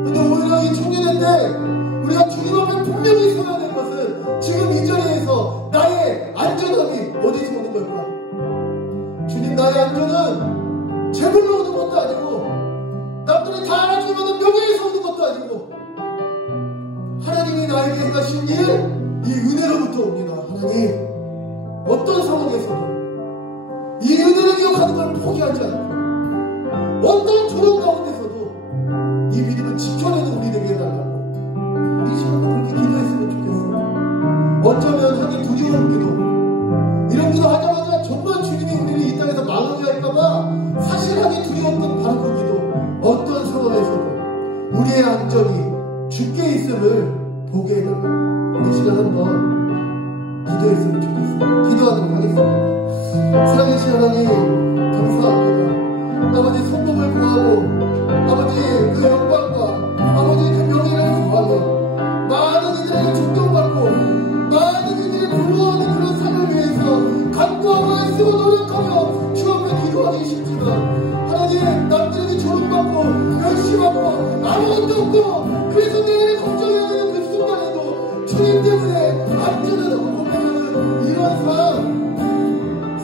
근데 오히려 이 청년회 때 우리가 주님 앞에 분명히 서야 될 것은 지금 이 자리에서 나의 안전함이 어디서 오는 걸까? 주님, 나의 안전은 재물로 오는 것도 아니고 남들이 다 알아줄 만한 명예에서 오는 것도 아니고 하나님이 나에게 행하신 일, 이 은혜로부터 옵니다. 하나님, 어떤 상황에서도 이 은혜를 기억하는 걸 포기하지 않고 어떤 조롱 가운데서도 이 믿음을 지켜내는 우리 되게 해달라고 우리 시간도 그렇게 기도했으면 좋겠어요. 어쩌면 하기 두려운 기도, 이런 기도 하자마자 정말 주님이 우리를 이 땅에서 망하게 할까봐 사실 하기 두려웠던 바로 그 기도, 어떤 상황에서도 우리의 안전이 주께 있음을 보게 해달라고 우리 시간 한번 기도했으면 좋겠습니다. 기도하도록 하겠습니다. 사랑하신 하나님 감사합니다. 아버지 성공을 구하고 아버지 그 영광과 아버지 그 명예를 구하고 많은 이들에게 존경받고 많은 이들이 부러워하는 그런 삶을 위해서 간구하고 애쓰고 노력하며 주 앞에 기도하기 쉽지만 하나님 남들에게 조롱받고 열심하고 아무것도 없고 그래서 내일을 걱정해야 되는 그 순간에도 주님 때문에 안전하다고 고백하는 이런 삶,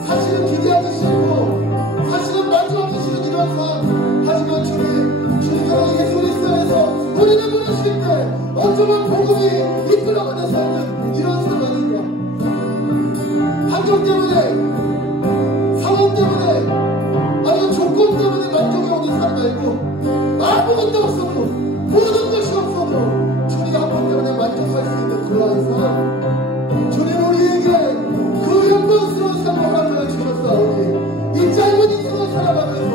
사실은 기대하기 싫고 사실은 만족하기 싫은 이런 삶, 하지만 주님께서 예수 그리스도에서 우리를 부르실 때 어쩌면 복음이 이끌어가는 삶은 이런 삶 아닌가? 환경 때문에, 상황 때문에, 아니면 조건 때문에 만족이 오는 삶 말고 아무것도 없어도 모든 것이 없어도 주님 한 번 때문에 만족할 수 있는 그러한 삶, 주님 우리에게 그 영광스러운 삶을 허락하여 주셨사오니 이 짧은 인생을 살아가면서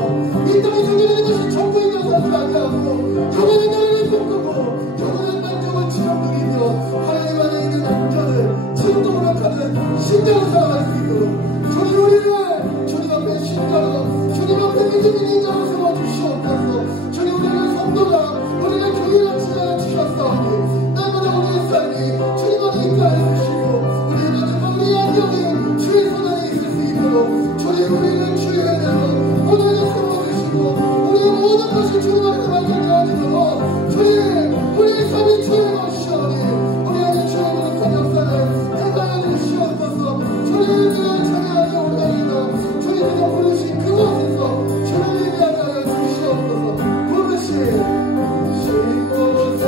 이 땅에 누리는 것이 전부인 것을 아니하고 영원한 나라를 꿈꾸고 영원한 만족을 지금 누리며 하나님 안에 있는 안전을 지금도 허락하는 신장을 살아갈 수 있도록 주님 우리를 주님 앞에 신자로 주님 앞에 믿음이 인자로 세워주시옵소서. 주님 우리를 모든 것이 주님 앞에서 만족하지도 주님 우리의 삶이 주님 없으시오니 우리 안에 주의 거룩한 역사를 행하여 주시옵소서. 주님을 위한 찬양하여 올라가리다. 주님께서 부르신 그곳에서 주를 예배하게 하여 주시옵소서. 부르신 곳에서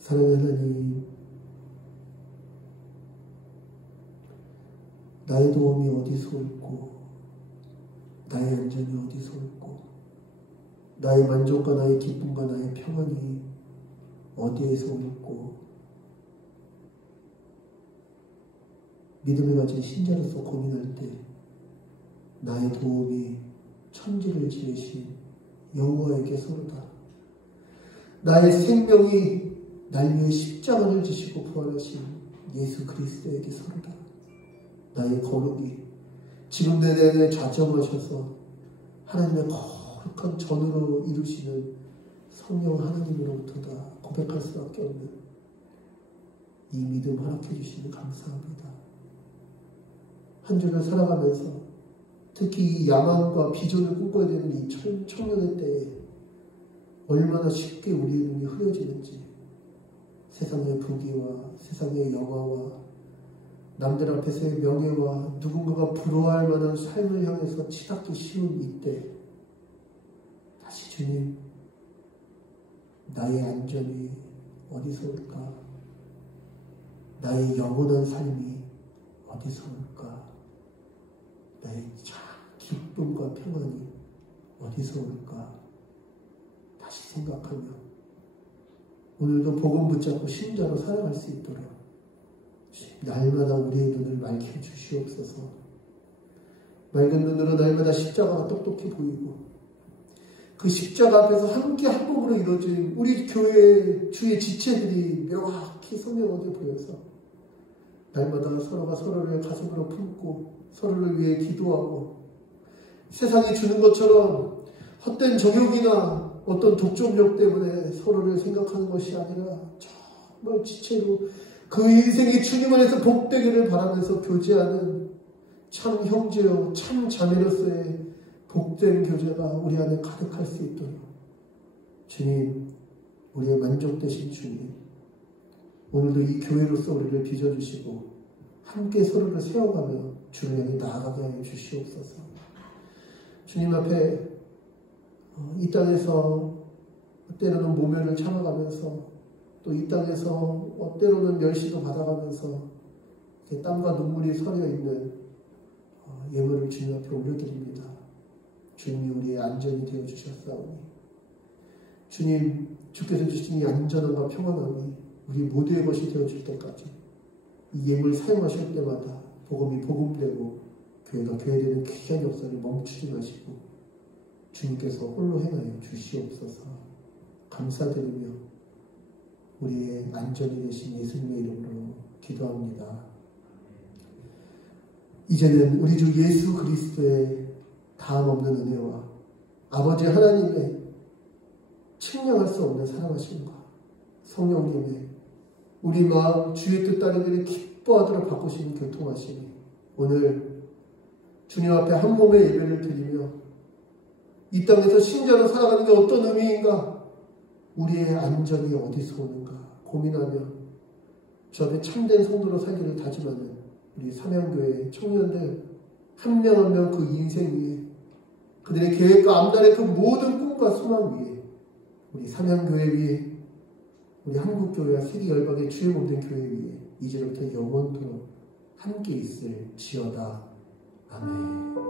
사랑하는 하나님, 나의 도움이 어디서 올고 나의 안전이 어디서 올고 나의 만족과 나의 기쁨과 나의 평안이 어디에서 올고 믿음을 가진 신자로서 고민할 때 나의 도움이 천지를 지으신 여호와에게서로다. 나의 생명이 날 위해 십자가를 지시고 부활하신 예수 그리스도에게서로다. 나의 거룩이 지금 내 안에 좌정하셔서 하나님의 거룩한 전으로 이루시는 성령 하나님으로부터다 고백할 수밖에 없는 이 믿음 허락해 주시니 감사합니다. 한 주를 살아가면서 특히 이 야망과 비전을 꿈꿔야 되는 이 청년의 때에 얼마나 쉽게 우리의 눈이 흐려지는지, 세상의 부귀와 세상의 영화와 남들 앞에서의 명예와 누군가가 부러워할 만한 삶을 향해서 치닫기 쉬운 이때 다시 주님, 나의 안전이 어디서 올까? 나의 영원한 삶이 어디서 올까? 나의 참 기쁨과 평안이 어디서 올까? 다시 생각하며 오늘도 복음 붙잡고 신자로 살아갈 수 있도록 날마다 우리의 눈을 맑혀 주시옵소서. 맑은 눈으로 날마다 십자가가 똑똑히 보이고 그 십자가 앞에서 함께 한복으로 이루어진 우리 교회의 주의 지체들이 명확히 선명하게 보여서 날마다 서로가 서로를 가슴으로 품고 서로를 위해 기도하고 세상이 주는 것처럼 헛된 정욕이나 어떤 독점력 때문에 서로를 생각하는 것이 아니라 정말 지체로 그 인생이 주님 안에서 복되기를 바라면서 교제하는 참 형제요 참 자매로서의 복된 교제가 우리 안에 가득할 수 있도록 주님, 우리의 만족되신 주님, 오늘도 이 교회로서 우리를 빚어주시고 함께 서로를 세워가며 주를 향해 나아가게 하여 주시옵소서. 주님 앞에 이 땅에서 때로는 모면을 참아가면서 또 이 땅에서 때로는 멸시도 받아가면서 이렇게 땀과 눈물이 서려있는 예물을 주님 앞에 올려드립니다. 주님이 우리의 안전이 되어주셨사오니 주님, 주께서 주신 이 안전함과 평안함이 우리 모두의 것이 되어줄 때까지 이 예물 사용하실 때마다 복음이 복음되고 교회가 교회되는 귀한 역사를 멈추지 마시고 주님께서 홀로 행하여 주시옵소서. 감사드리며 우리의 안전이 되신 예수님의 이름으로 기도합니다. 이제는 우리 주 예수 그리스도의 다함없는 은혜와 아버지 하나님의 측량할 수 없는 사랑하심과 성령님의 우리 마음 주의 뜻 따르기를 기뻐하도록 바꾸시는 교통하심이 오늘 주님 앞에 한 몸의 예배를 드리며 이 땅에서 신자로 살아가는 게 어떤 의미인가, 우리의 안전이 어디서 오는가 고민하며 주 앞에 참된 성도로 살기를 다짐하는 우리 삼양교회 청년들 한 명 한 명 그 인생 위에 그들의 계획과 앞날의 그 모든 꿈과 소망 위에 우리 삼양교회 위에 우리 한국교회와 세계 열방의 주의 몸된 교회 위에 이제부터 영원토록 함께 있을 지어다. 아멘.